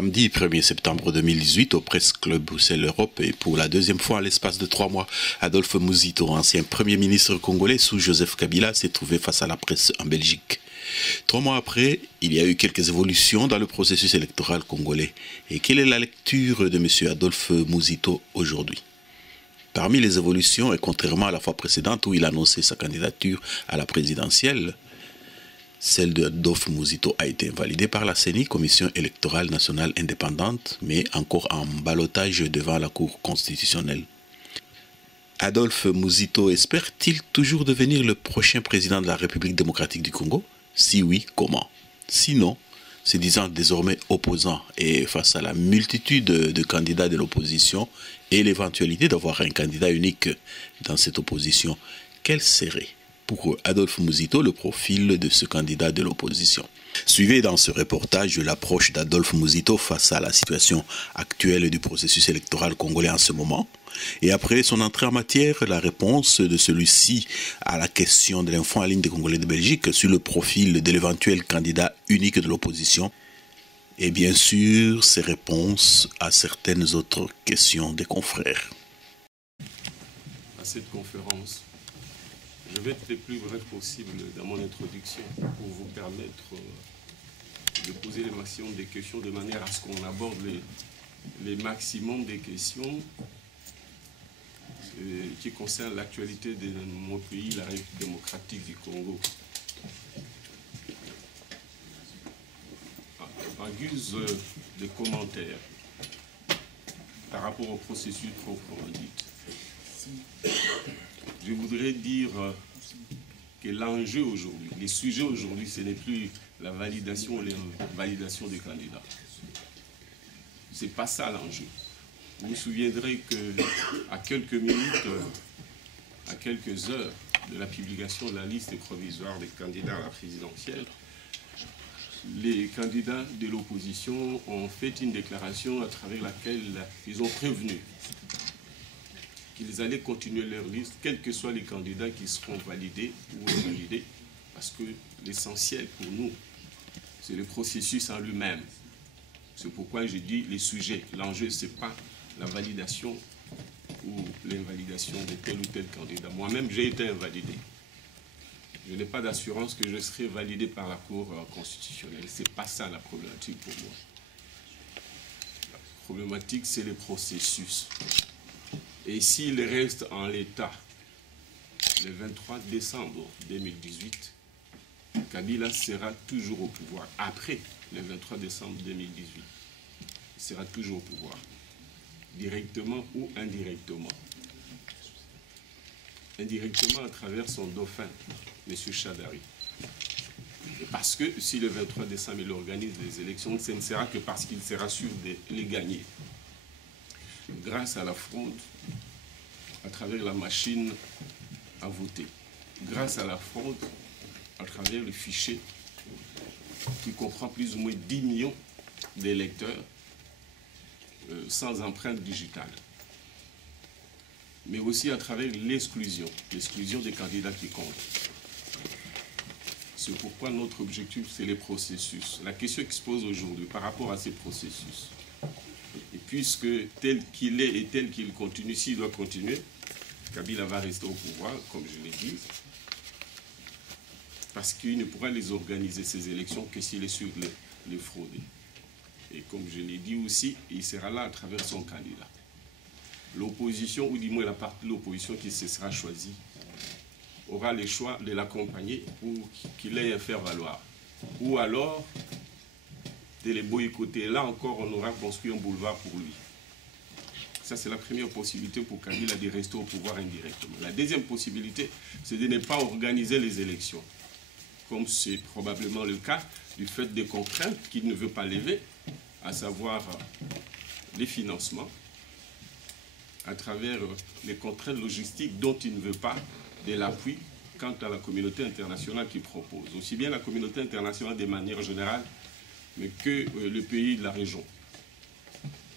Samedi 1er septembre 2018 au Presse Club Bruxelles Europe et pour la deuxième fois en l'espace de 3 mois, Adolphe Muzito, ancien Premier ministre congolais sous Joseph Kabila, s'est trouvé face à la presse en Belgique. 3 mois après, il y a eu quelques évolutions dans le processus électoral congolais. Et quelle est la lecture de M. Adolphe Muzito aujourd'hui? Parmi les évolutions, et contrairement à la fois précédente où il annonçait sa candidature à la présidentielle, celle d'Adolphe Muzito a été invalidée par la CENI, Commission électorale nationale indépendante, mais encore en ballottage devant la Cour constitutionnelle. Adolphe Muzito espère-t-il toujours devenir le prochain président de la République démocratique du Congo? Si oui, comment? Sinon, se disant désormais opposant et face à la multitude de candidats de l'opposition et l'éventualité d'avoir un candidat unique dans cette opposition, quel serait pour Adolphe Muzito le profil de ce candidat de l'opposition? Suivez dans ce reportage l'approche d'Adolphe Muzito face à la situation actuelle du processus électoral congolais en ce moment. Et après son entrée en matière, la réponse de celui-ci à la question de l'info en ligne des Congolais de Belgique sur le profil de l'éventuel candidat unique de l'opposition. Et bien sûr, ses réponses à certaines autres questions des confrères. À cette conférence, je vais être le plus bref possible dans mon introduction pour vous permettre de poser le maximum de questions de manière à ce qu'on aborde les maximum des questions qui concernent l'actualité de mon pays, la République démocratique du Congo. En guise de commentaires par rapport au processus proprement dit, je voudrais dire que l'enjeu aujourd'hui, les sujets aujourd'hui, ce n'est plus la validation ou l'invalidation des candidats. Ce n'est pas ça l'enjeu. Vous vous souviendrez qu'à quelques minutes, à quelques heures de la publication de la liste provisoire des candidats à la présidentielle, les candidats de l'opposition ont fait une déclaration à travers laquelle ils ont prévenu qu'ils allaient continuer leur liste, quels que soient les candidats qui seront validés ou invalidés, parce que l'essentiel pour nous, c'est le processus en lui-même. C'est pourquoi je dis les sujets. L'enjeu, ce n'est pas la validation ou l'invalidation de tel ou tel candidat. Moi-même, j'ai été invalidé. Je n'ai pas d'assurance que je serai validé par la Cour constitutionnelle. Ce n'est pas ça la problématique pour moi. La problématique, c'est le processus. Et s'il reste en l'état le 23 décembre 2018, Kabila sera toujours au pouvoir. Après le 23 décembre 2018, il sera toujours au pouvoir, directement ou indirectement. Indirectement à travers son dauphin, M. Chadari. Et parce que si le 23 décembre il organise les élections, ce ne sera que parce qu'il sera sûr de les gagner. Grâce à la fraude, à travers la machine à voter. Grâce à la fraude, à travers le fichier qui comprend plus ou moins 10 millions d'électeurs sans empreinte digitale. Mais aussi à travers l'exclusion des candidats qui comptent. C'est pourquoi notre objectif, c'est les processus. La question qui se pose aujourd'hui par rapport à ces processus, et puisque tel qu'il est et tel qu'il continue, s'il doit continuer, Kabila va rester au pouvoir, comme je l'ai dit, parce qu'il ne pourra les organiser, ces élections, que s'il est sûr de les frauder. Et comme je l'ai dit aussi, il sera là à travers son candidat. L'opposition, ou du moins la partie de l'opposition qui se sera choisie, aura le choix de l'accompagner pour qu'il ait un faire-valoir. Ou alors, de les boycotter. Là encore, on aura construit un boulevard pour lui. Ça, c'est la première possibilité pour Kabila de rester au pouvoir indirectement. La deuxième possibilité, c'est de ne pas organiser les élections, comme c'est probablement le cas du fait des contraintes qu'il ne veut pas lever, à savoir les financements, à travers les contraintes logistiques dont il ne veut pas de l'appui quant à la communauté internationale qui propose. Aussi bien la communauté internationale de manière générale, mais que le pays de la région.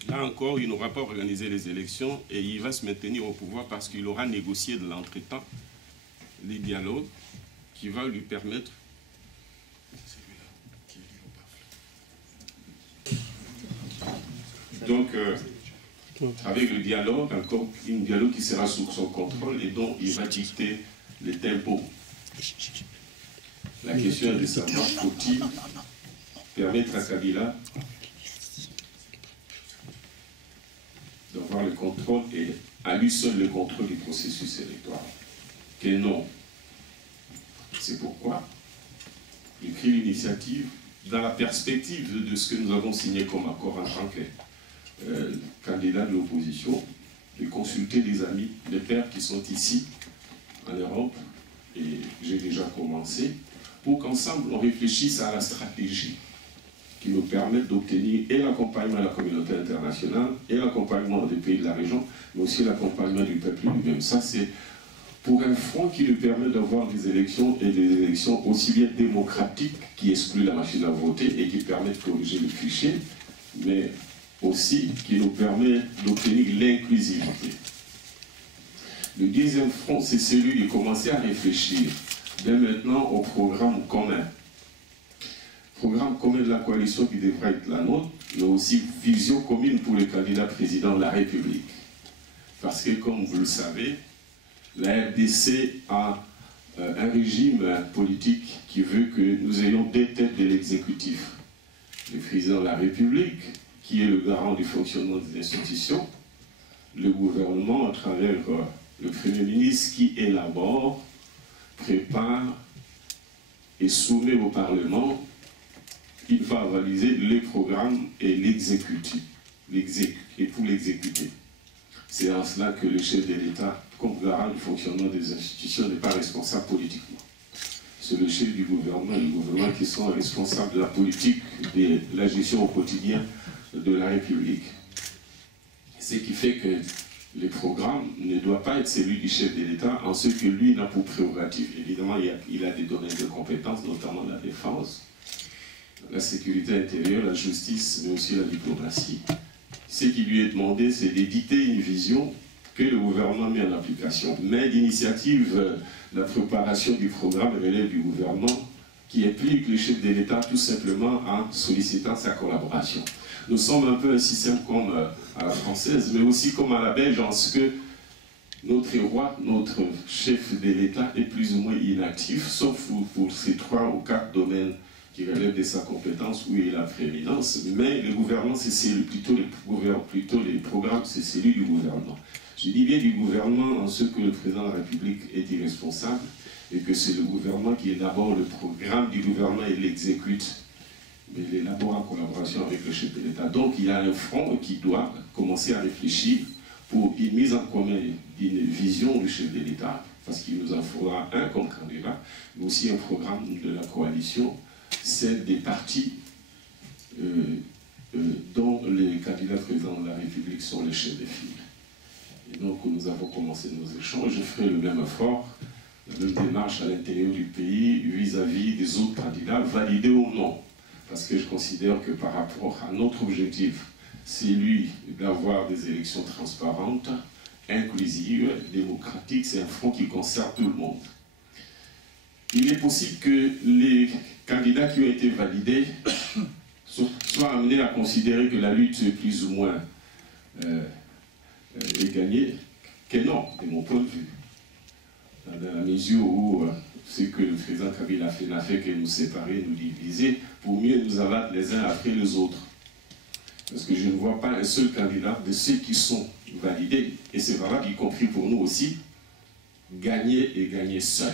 Là encore, il n'aura pas organisé les élections et il va se maintenir au pouvoir parce qu'il aura négocié de l'entretemps les dialogues qui vont lui permettre Donc, avec le dialogue, encore un dialogue qui sera sous son contrôle et dont il va dicter les tempos. La question est de savoir, faut-il permettre à Kabila d'avoir le contrôle et à lui seul le contrôle du processus électoral. Que non. C'est pourquoi il prit l'initiative, dans la perspective de ce que nous avons signé comme accord en tant que candidat de l'opposition, de consulter des amis, des pairs qui sont ici, en Europe, et j'ai déjà commencé, pour qu'ensemble on réfléchisse à la stratégie qui nous permette d'obtenir et l'accompagnement de la communauté internationale, et l'accompagnement des pays de la région, mais aussi l'accompagnement du peuple lui-même. Ça, c'est pour un front qui nous permet d'avoir des élections, et des élections aussi bien démocratiques, qui excluent la machine à voter et qui permettent de corriger le fichier, mais aussi qui nous permet d'obtenir l'inclusivité. Le deuxième front, c'est celui de commencer à réfléchir dès maintenant au programme commun. Programme commun de la coalition qui devra être la nôtre, mais aussi vision commune pour le candidat président de la République. Parce que, comme vous le savez, la RDC a un régime politique qui veut que nous ayons deux têtes de l'exécutif. Le président de la République, qui est le garant du fonctionnement des institutions, le gouvernement à travers le Premier ministre qui élabore, prépare et soumet au Parlement, il va avaliser les programmes et l'exécuter, et pour l'exécuter. C'est en cela que le chef de l'État, comme garant du fonctionnement des institutions, n'est pas responsable politiquement. C'est le chef du gouvernement et le gouvernement qui sont responsables de la politique, de la gestion au quotidien de la République. Ce qui fait que le programme ne doit pas être celui du chef de l'État en ce que lui n'a pour prérogative. Évidemment, il a des domaines de compétences, notamment la défense, la sécurité intérieure, la justice, mais aussi la diplomatie. Ce qui lui est demandé, c'est d'éditer une vision que le gouvernement met en application. Mais l'initiative, la préparation du programme relève du gouvernement qui implique le chef de l'État tout simplement en sollicitant sa collaboration. Nous sommes un peu un système comme à la française, mais aussi comme à la belge, en ce que notre roi, notre chef de l'État est plus ou moins inactif, sauf pour ces 3 ou 4 domaines qui relèvent de sa compétence où il a prééminence. Mais le gouvernement, c'est plutôt les programmes, c'est celui du gouvernement. Je dis bien du gouvernement en ce que le président de la République est irresponsable et que c'est le gouvernement qui élabore le programme du gouvernement et l'exécute, mais il élabore en collaboration avec le chef de l'État. Donc il y a un front qui doit commencer à réfléchir pour une mise en commun d'une vision du chef de l'État, parce qu'il nous en faudra un comme candidat, mais aussi un programme de la coalition, celle des partis dont les candidats présidents de la République sont les chefs de file. Et donc nous avons commencé nos échanges. Je ferai le même effort, la même démarche à l'intérieur du pays vis-à-vis des autres candidats, validés ou non. Parce que je considère que par rapport à notre objectif, c'est lui d'avoir des élections transparentes, inclusives, démocratiques. C'est un front qui concerne tout le monde. Il est possible que les candidats qui ont été validés soient amenés à considérer que la lutte est plus ou moins est gagnée, que non, de mon point de vue. Dans la mesure où ce que le président Kabila n'a fait que nous séparer, nous diviser, pour mieux nous abattre les uns après les autres. Parce que je ne vois pas un seul candidat de ceux qui sont validés, et c'est valable, y compris pour nous aussi, gagner et gagner seul.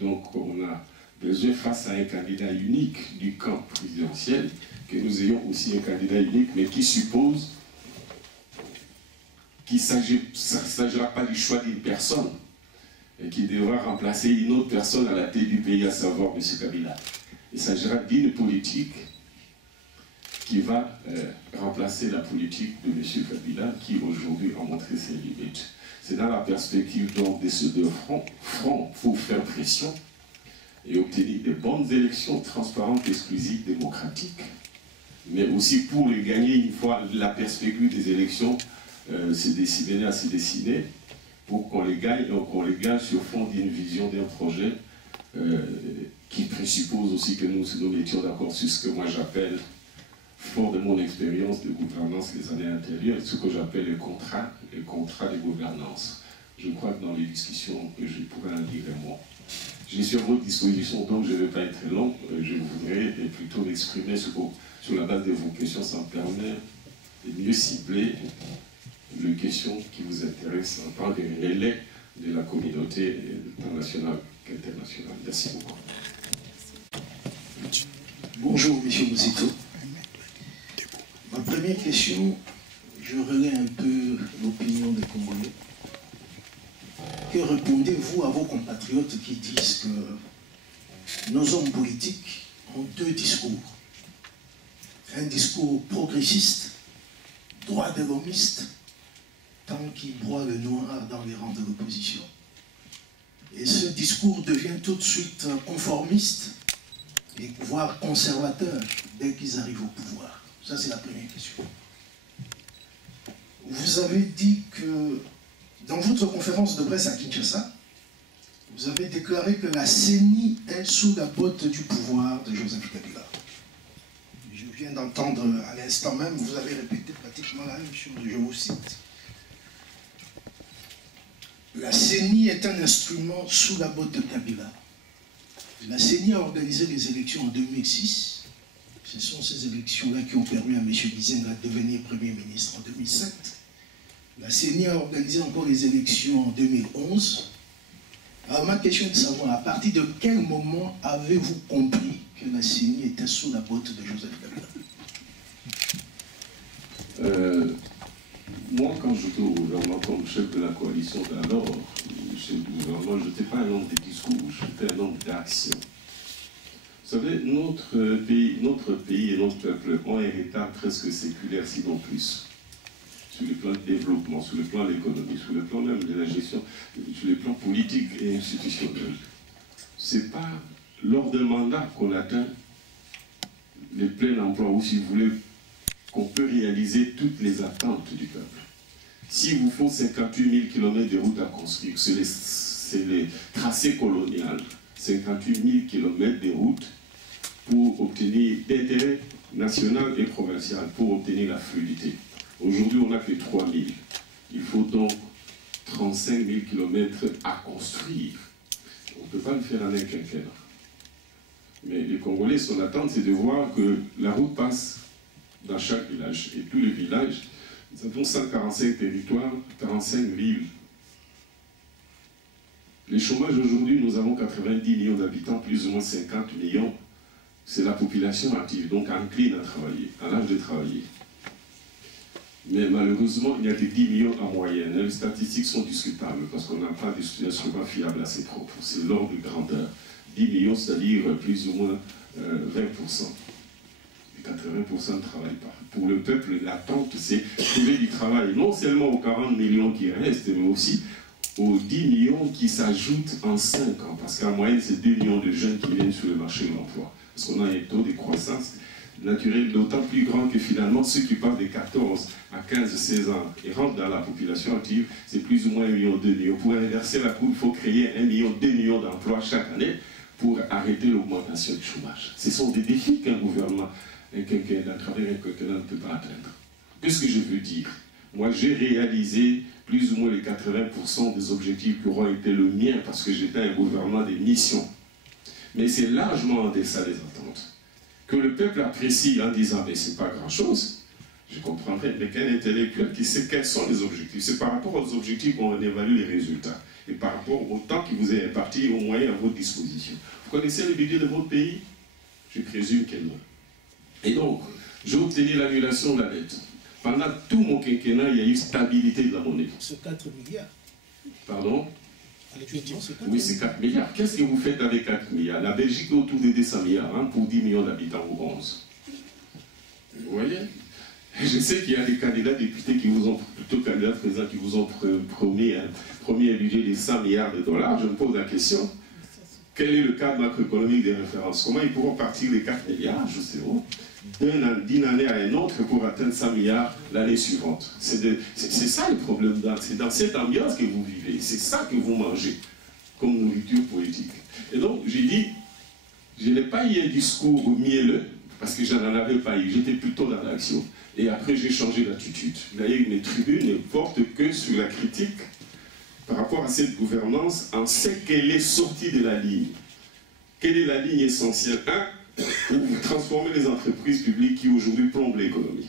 Donc on a besoin, face à un candidat unique du camp présidentiel, que nous ayons aussi un candidat unique, mais qui suppose qu'il ne s'agira pas du choix d'une personne, et qui devra remplacer une autre personne à la tête du pays, à savoir M. Kabila. Il s'agira d'une politique qui va remplacer la politique de M. Kabila, qui aujourd'hui a montré ses limites. C'est dans la perspective donc de ces deux fronts pour faire pression et obtenir de bonnes élections transparentes, exclusives, démocratiques, mais aussi pour les gagner une fois la perspective des élections se dessiner, pour qu'on les gagne, et qu'on les gagne sur fond d'une vision, d'un projet qui présuppose aussi que nous mettions d'accord sur ce que moi j'appelle fort de mon expérience de gouvernance les années antérieures, ce que j'appelle les contrats de gouvernance. Je crois que dans les discussions que je pourrais en dire un mot. Je suis à votre disposition, donc je ne vais pas être long. Je voudrais plutôt m'exprimer sur la base de vos questions. Ça me permet de mieux cibler les questions qui vous intéressent en tant que relais de la communauté nationale qu'internationale. Merci beaucoup. Bonjour, M. Mouzito. Ma première question, je relais un peu l'opinion des Congolais. Que répondez-vous à vos compatriotes qui disent que nos hommes politiques ont deux discours? Un discours progressiste, droit de l'homiste, tant qu'ils broient le noir dans les rangs de l'opposition. Et ce discours devient tout de suite conformiste, et voire conservateur, dès qu'ils arrivent au pouvoir. Ça, c'est la première question. Vous avez dit que, dans votre conférence de presse à Kinshasa, vous avez déclaré que la CENI est sous la botte du pouvoir de Joseph Kabila. Je viens d'entendre à l'instant même, vous avez répété pratiquement la même chose, je vous cite. La CENI est un instrument sous la botte de Kabila. La CENI a organisé les élections en 2006. Ce sont ces élections-là qui ont permis à M. Gizenga de devenir Premier ministre en 2007. La CENI a organisé encore les élections en 2011. Alors ma question est de savoir, à partir de quel moment avez-vous compris que la CENI était sous la botte de Joseph Kabila? Moi, quand j'étais au gouvernement comme chef de la coalition d'alors, chef du gouvernement, je n'étais pas un homme de discours, j'étais un homme d'action. Vous savez, notre pays et notre peuple ont un héritage presque séculaire, sinon plus. Sur le plan du développement, sur le plan de l'économie, sur le plan même de la gestion, sur le plan politique et institutionnel. Ce n'est pas lors d'un mandat qu'on atteint le plein emploi, ou si vous voulez, qu'on peut réaliser toutes les attentes du peuple. S'il vous faut 58 000 km de routes à construire, c'est les tracés coloniaux, 58 000 km de routes pour obtenir d'intérêt national et provincial, pour obtenir la fluidité. Aujourd'hui, on n'a que 3 000. Il faut donc 35 000 km à construire. On ne peut pas le faire en un quinquennat. Mais les Congolais, son attente, c'est de voir que la route passe dans chaque village. Et tous les villages, nous avons 145 territoires, 45 villes. Les chômages aujourd'hui, nous avons 90 millions d'habitants, plus ou moins 50 millions. C'est la population active, donc encline à travailler, à l'âge de travailler. Mais malheureusement, il n'y a que 10 millions en moyenne. Les statistiques sont discutables parce qu'on n'a pas d'instruments fiables assez propres. C'est l'ordre de grandeur. 10 millions, c'est-à-dire plus ou moins 20%. 80% ne travaillent pas. Pour le peuple, l'attente, c'est trouver du travail, non seulement aux 40 millions qui restent, mais aussi aux 10 millions qui s'ajoutent en 5 ans. Parce qu'en moyenne, c'est 2 millions de jeunes qui viennent sur le marché de l'emploi. Parce qu'on a un taux de croissance naturelle d'autant plus grand que finalement, ceux qui passent de 14 à 15-16 ans et rentrent dans la population active, c'est plus ou moins 1 million, 2 millions. Pour inverser la courbe, il faut créer 1 million, 2 millions d'emplois chaque année pour arrêter l'augmentation du chômage. Ce sont des défis qu'un gouvernement, à travers un quinquennat, ne peut pas atteindre. Qu'est-ce que je veux dire? Moi, j'ai réalisé plus ou moins les 80% des objectifs qui auront été le mien parce que j'étais un gouvernement des missions. Mais c'est largement en deçà des attentes. Que le peuple apprécie en disant, mais c'est pas grand-chose, je comprendrais, mais qu'un intellectuel qui sait quels sont les objectifs, c'est par rapport aux objectifs qu'on évalue les résultats, et par rapport au temps qui vous est imparti, aux moyens à votre disposition. Vous connaissez le budget de votre pays? Je présume qu'elle non. Et donc, j'ai obtenu l'annulation de la dette. Pendant tout mon quinquennat, il y a eu stabilité de la monnaie. C'est 4 milliards. Pardon? Oui, c'est 4 milliards. Qu'est-ce que vous faites avec 4 milliards? La Belgique est autour de 200 milliards hein, pour 10 millions d'habitants ou 11. Vous voyez? Je sais qu'il y a des candidats députés qui vous ont, plutôt candidats présents, qui vous ont promis un premier budget de 100 milliards de dollars. Je me pose la question. Quel est le cadre macroéconomique des références? Comment ils pourront partir des 4 milliards, je sais pas, d'une année à une autre pour atteindre 100 milliards l'année suivante? C'est ça le problème. C'est dans cette ambiance que vous vivez. C'est ça que vous mangez comme nourriture politique. Et donc, j'ai dit, je n'ai pas eu un discours mielleux parce que je n'en avais pas eu, j'étais plutôt dans l'action. Et après, j'ai changé d'attitude. D'ailleurs, mes tribunes ne portent que sur la critique par rapport à cette gouvernance. On sait qu'elle est sortie de la ligne. Quelle est la ligne essentielle? Pour transformer les entreprises publiques qui aujourd'hui plombent l'économie.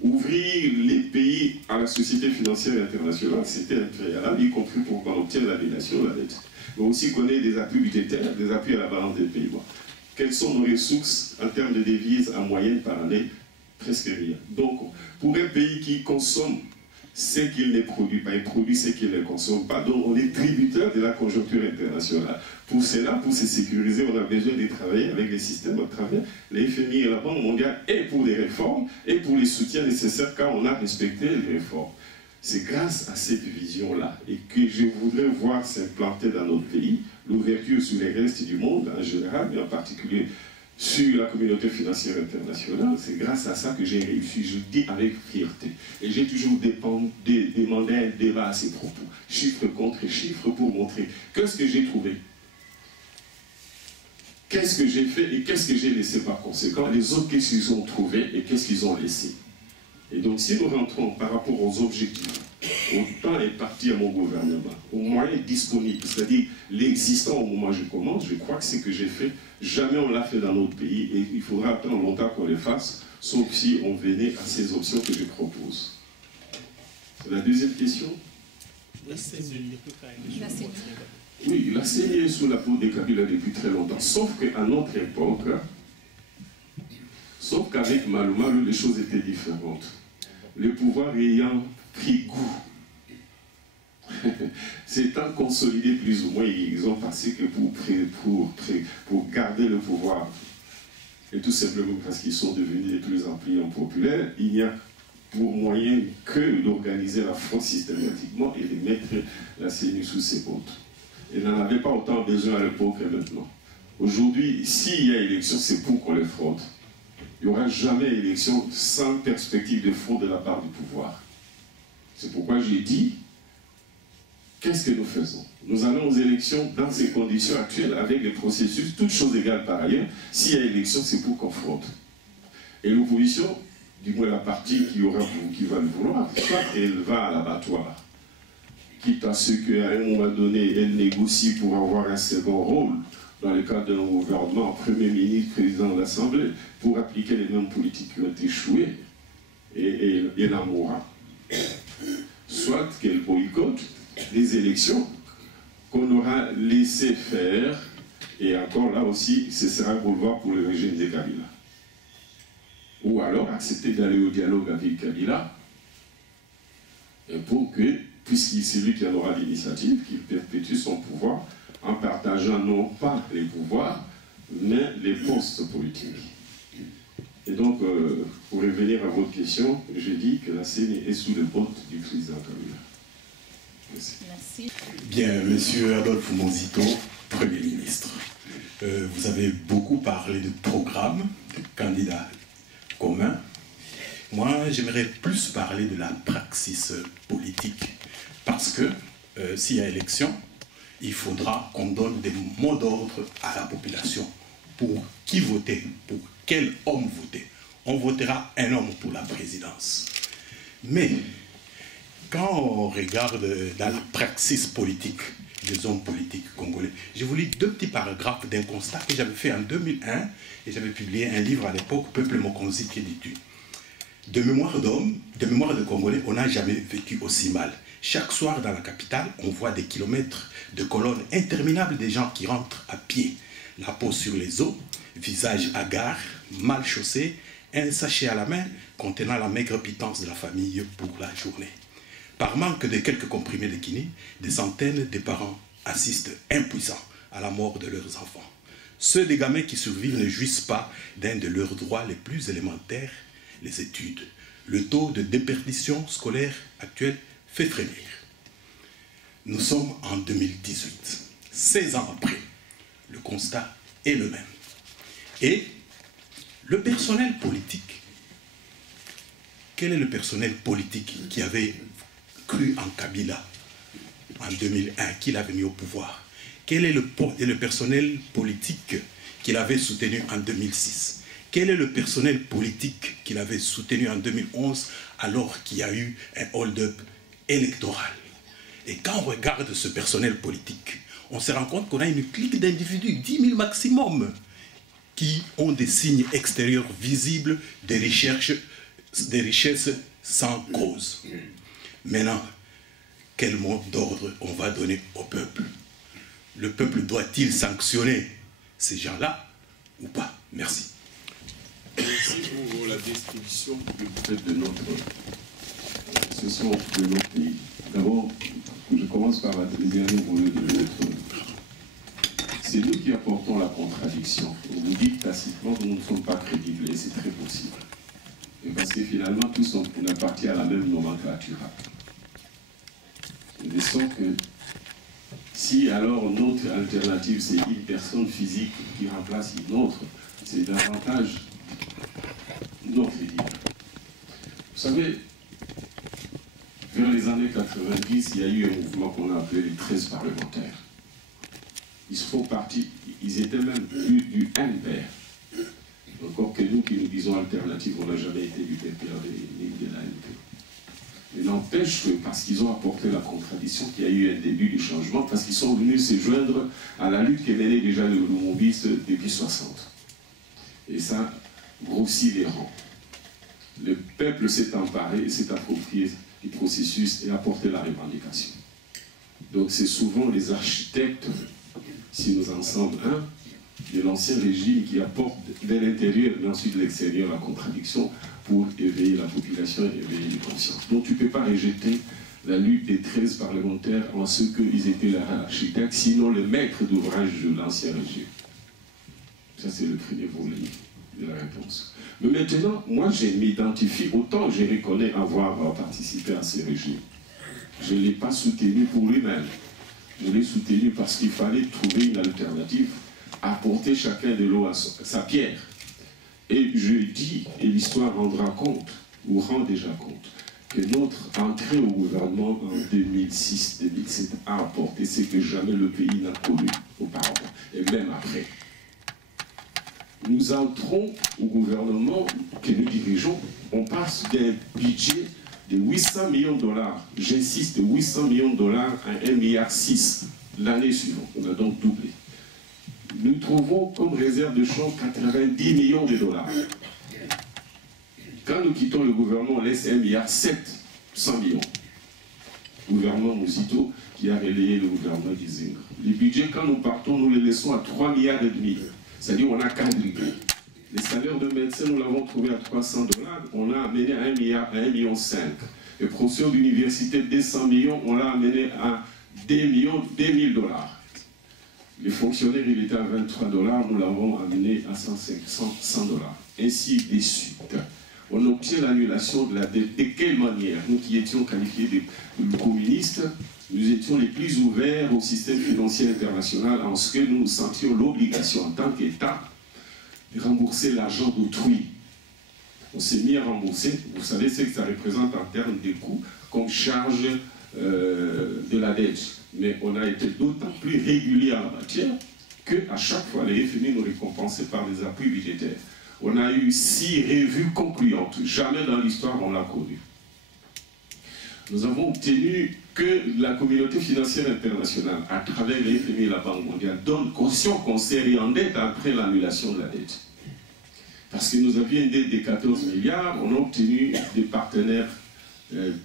Ouvrir les pays à la société financière internationale, c'était un préalable, y compris pour qu'on obtienne l'annulation de la dette. Mais aussi connaître des appuis budgétaires, des appuis à la balance des paiements. Quelles sont nos ressources en termes de devises en moyenne par année? Presque rien. Donc, pour un pays qui consomme ce qu'il ne produit pas, il produit ce qu'il ne consomme pas, donc on est tributaire de la conjoncture internationale. Pour cela, pour se sécuriser, on a besoin de travailler avec les systèmes à travers les FMI et la Banque mondiale, et pour les réformes, et pour les soutiens nécessaires quand on a respecté les réformes. C'est grâce à cette vision-là, et que je voudrais voir s'implanter dans notre pays, l'ouverture sur les restes du monde en général, mais en particulier sur la communauté financière internationale. C'est grâce à ça que j'ai réussi, je le dis avec fierté. Et j'ai toujours demandé un débat à ces propos, chiffres contre chiffres, pour montrer qu'est-ce que j'ai trouvé, qu'est-ce que j'ai fait et qu'est-ce que j'ai laissé par conséquent, les autres qu'est-ce qu'ils ont trouvé et qu'est-ce qu'ils ont laissé. Et donc si nous rentrons par rapport aux objectifs, au temps imparti à mon gouvernement, aux moyens disponibles, c'est-à-dire l'existant au moment où je commence, je crois que ce que j'ai fait, jamais on l'a fait dans notre pays et il faudra attendre longtemps qu'on les fasse, sauf si on venait à ces options que je propose. C'est la deuxième question. La CENI. Oui, la CENI est sous la peau des Kabila depuis très longtemps, sauf qu'à notre époque, sauf qu'avec Malou Malou, les choses étaient différentes. Le pouvoir ayant pris goût, s'étant consolidé plus ou moins, ils ont pensé que pour garder le pouvoir, et tout simplement parce qu'ils sont devenus de plus en plus populaires, il n'y a pour moyen que d'organiser la France systématiquement et de mettre la CENI sous ses bottes. Ils n'en avaient pas autant besoin à l'époque que maintenant. Aujourd'hui, s'il y a élection, c'est pour qu'on les fraude. Il n'y aura jamais élection sans perspective de fraude de la part du pouvoir. C'est pourquoi j'ai dit, qu'est-ce que nous faisons? Nous allons aux élections dans ces conditions actuelles, avec les processus, toutes choses égales par ailleurs. S'il y a élection, c'est pour qu'on fraude. Et l'opposition, du moins la partie qui va le vouloir, soit elle va à l'abattoir, quitte à ce qu'à un moment donné, elle négocie pour avoir un second rôle, dans le cadre d'un gouvernement, Premier ministre, président de l'Assemblée, pour appliquer les mêmes politiques qui ont échoué, et elle en mourra. Soit qu'elle boycotte les élections qu'on aura laissé faire, et encore là aussi, ce sera un boulevard pour le régime de Kabila. Ou alors accepter d'aller au dialogue avec Kabila, pour que, puisqu'il c'est lui qui en aura l'initiative, qu'il perpétue son pouvoir, en partageant non pas les pouvoirs, mais les postes politiques. Et donc, pour revenir à votre question, je dis que la CENI est sous le bottes du président Kabila. Merci. Merci. Bien, Monsieur Adolphe Muzito, Premier ministre, vous avez beaucoup parlé de programme, de candidats communs. Moi, j'aimerais plus parler de la praxis politique, parce que s'il y a élection, il faudra qu'on donne des mots d'ordre à la population. Pour qui voter? Pour quel homme voter? On votera un homme pour la présidence. Mais, quand on regarde dans la praxis politique des hommes politiques congolais, je vous lis deux petits paragraphes d'un constat que j'avais fait en 2001, et j'avais publié un livre à l'époque, Peuple Mokonzi, qui dit de mémoire d'homme, de mémoire de Congolais, on n'a jamais vécu aussi mal. Chaque soir dans la capitale, on voit des kilomètres de colonnes interminables des gens qui rentrent à pied, la peau sur les os, visage hagard, mal chaussé, un sachet à la main contenant la maigre pitance de la famille pour la journée. Par manque de quelques comprimés de kiné, des centaines de parents assistent impuissants à la mort de leurs enfants. Ceux des gamins qui survivent ne jouissent pas d'un de leurs droits les plus élémentaires, les études. Le taux de déperdition scolaire actuel fait frémir. Nous sommes en 2018, 16 ans après. Le constat est le même. Et le personnel politique, quel est le personnel politique qui avait cru en Kabila en 2001, qui l'avait mis au pouvoir? Quel est le personnel politique qu'il avait soutenu en 2006? Quel est le personnel politique qu'il avait soutenu en 2011 alors qu'il y a eu un hold-up électoral? Et quand on regarde ce personnel politique, on se rend compte qu'on a une clique d'individus, 10 000 maximum, qui ont des signes extérieurs visibles des richesses sans cause. Maintenant, quel mot d'ordre on va donner au peuple? Le peuple doit-il sanctionner ces gens-là ou pas? Merci. Merci pour la description que vous faites de notre pays. D'abord, je commence par la dernière volet de notre. C'est nous qui apportons la contradiction. Vous dites tacitement que nous ne sommes pas crédibles, et c'est très possible. Et parce que finalement, tous on appartient à la même nomenclature. De sorte que si alors notre alternative, c'est une personne physique qui remplace une autre, c'est davantage non crédible. Vous savez, vers les années 90, il y a eu un mouvement qu'on a appelé les 13 parlementaires. Ils font partie, ils étaient même du MPR. Encore que nous qui nous disons alternative, on n'a jamais été du PPR ni de la MP. Mais n'empêche que, parce qu'ils ont apporté la contradiction, qu'il y a eu un début du changement, parce qu'ils sont venus se joindre à la lutte qui menait déjà le Lumumbiste depuis 60. Et ça grossit les rangs. Le peuple s'est emparé, s'est approprié du processus et a apporté la revendication. Donc c'est souvent les architectes, si nous en sommes un, de l'ancien régime qui apporte de l'intérieur mais ensuite de l'extérieur la contradiction pour éveiller la population et éveiller les consciences. Donc tu ne peux pas rejeter la lutte des 13 parlementaires en ce qu'ils étaient les architectes, sinon le maître d'ouvrage de l'ancien régime. Ça c'est le premier volet de la réponse. Mais maintenant, moi je m'identifie, autant je reconnais avoir participé à ces régimes. Je ne l'ai pas soutenu pour lui-même. Je l'ai soutenu parce qu'il fallait trouver une alternative, apporter chacun de l'eau à sa pierre. Et je dis, et l'histoire rendra compte, ou rend déjà compte, que notre entrée au gouvernement en 2006-2007 a apporté ce que jamais le pays n'a connu auparavant, et même après. Nous entrons au gouvernement que nous dirigeons, on passe d'un budget de 800 millions de dollars, j'insiste, 800 millions de dollars à 1,6 milliard l'année suivante. On a donc doublé. Nous trouvons comme réserve de change 90 millions de dollars. Quand nous quittons le gouvernement, on laisse 1,7 milliard 100 millions. Le gouvernement Muzito qui a relayé le gouvernement d'Izinga. Les budgets, quand nous partons, nous les laissons à 3,5 milliards. C'est-à-dire qu'on a quadruplé. Les salaires de médecins, nous l'avons trouvé à 300 dollars, on l'a amené à 1 milliard, à 1,5 million. Les professeurs d'université, 200 millions, on l'a amené à 2 000 dollars. Les fonctionnaires, il était à 23 dollars, nous l'avons amené à 100 dollars. Ainsi de suite. On obtient l'annulation de la dette. De quelle manière? Nous qui étions qualifiés de communistes, nous étions les plus ouverts au système financier international en ce que nous sentions l'obligation en tant qu'État de rembourser l'argent d'autrui. On s'est mis à rembourser, vous savez ce que ça représente en termes de coûts comme charge de la dette. Mais on a été d'autant plus régulier en la matière qu'à chaque fois les FMI nous récompensaient par des appuis budgétaires. On a eu 6 revues concluantes, jamais dans l'histoire on l'a connu. Nous avons obtenu que la communauté financière internationale, à travers les FMI et la Banque mondiale, donne caution qu'on s'est réendette après l'annulation de la dette. Parce que nous avions une dette de 14 milliards, on a obtenu des partenaires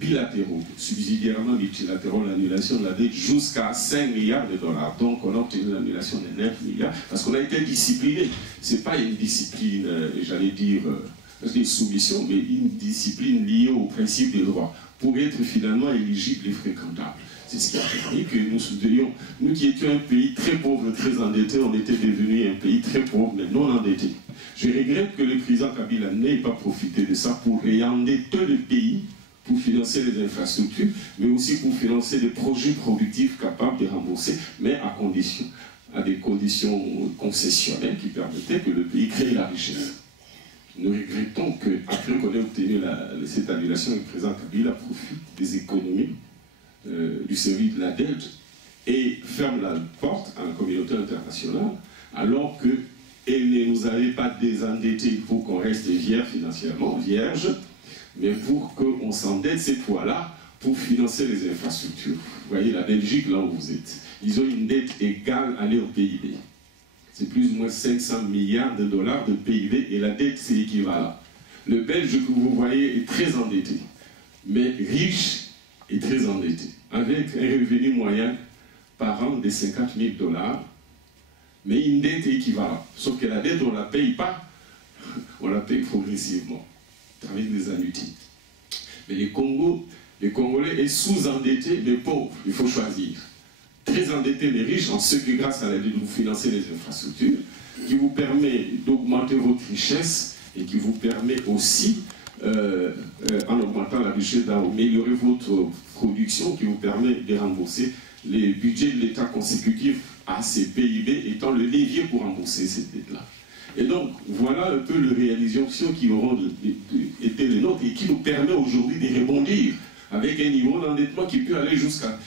bilatéraux, subsidiairement multilatéraux, l'annulation de la dette jusqu'à 5 milliards de dollars. Donc on a obtenu l'annulation de 9 milliards parce qu'on a été discipliné. Ce n'est pas une discipline, j'allais dire, une soumission, mais une discipline liée au principe des droits pour être finalement éligible et fréquentable. C'est ce qui a permis que nous soutenions, nous qui étions un pays très pauvre, très endetté, on était devenu un pays très pauvre, mais non endetté. Je regrette que le président Kabila n'ait pas profité de ça pour réendetter le pays, pour financer les infrastructures, mais aussi pour financer des projets productifs capables de rembourser, mais à des conditions concessionnelles qui permettaient que le pays crée la richesse. Nous regrettons qu'après qu'on ait obtenu cette annulation, le président Kabila profite des économies du service de la dette et ferme la porte à la communauté internationale, alors que elle ne nous avait pas désendettés pour qu'on reste financièrement vierge, mais pour qu'on s'endette cette fois-là pour financer les infrastructures. Vous voyez, la Belgique, là où vous êtes, ils ont une dette égale à leur PIB. C'est plus ou moins 500 milliards de dollars de PIB et la dette, c'est équivalent. Le Belge que vous voyez est très endetté, mais riche et très endetté, avec un revenu moyen par an de 50 000 dollars, mais une dette équivalente. Sauf que la dette, on ne la paye pas, on la paye progressivement, avec des annuités. Mais les Congolais est sous-endettés, mais pauvres, il faut choisir. Très endettés, mais riches, en ce que grâce à la dette, vous financez les infrastructures, qui vous permet d'augmenter votre richesse et qui vous permet aussi, en augmentant la richesse, d'améliorer votre production, qui vous permet de rembourser les budgets de l'État consécutifs à ces PIB étant le levier pour rembourser cette dette-là. Et donc, voilà un peu les réalisations qui auront été les nôtres et qui nous permet aujourd'hui de rebondir avec un niveau d'endettement qui peut aller jusqu'à,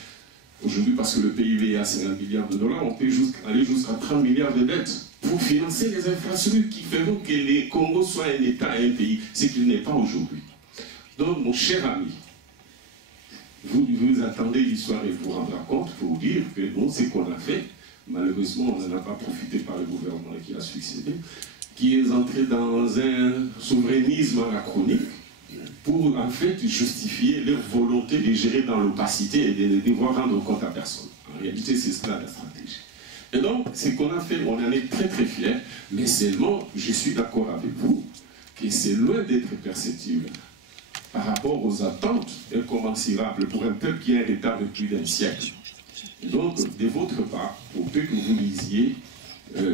aujourd'hui parce que le PIB est à 50 milliards de dollars, on peut aller jusqu'à 30 milliards de dettes pour financer les infrastructures qui feront que les Congo soient un État et un pays, ce qu'il n'est pas aujourd'hui. Donc, mon cher ami, vous attendez l'histoire et vous vous rendrez compte pour dire que bon, ce qu'on a fait, malheureusement, on n'en a pas profité par le gouvernement qui a succédé, qui est entré dans un souverainisme anachronique pour en fait justifier leur volonté de gérer dans l'opacité et de ne devoir rendre compte à personne. En réalité, c'est cela la stratégie. Et donc, ce qu'on a fait, on en est très très fiers, mais seulement, je suis d'accord avec vous, que c'est loin d'être perceptible par rapport aux attentes incommensurables pour un peuple qui est un retard de plus d'un siècle. Et donc, de votre part, pour peu que vous lisiez,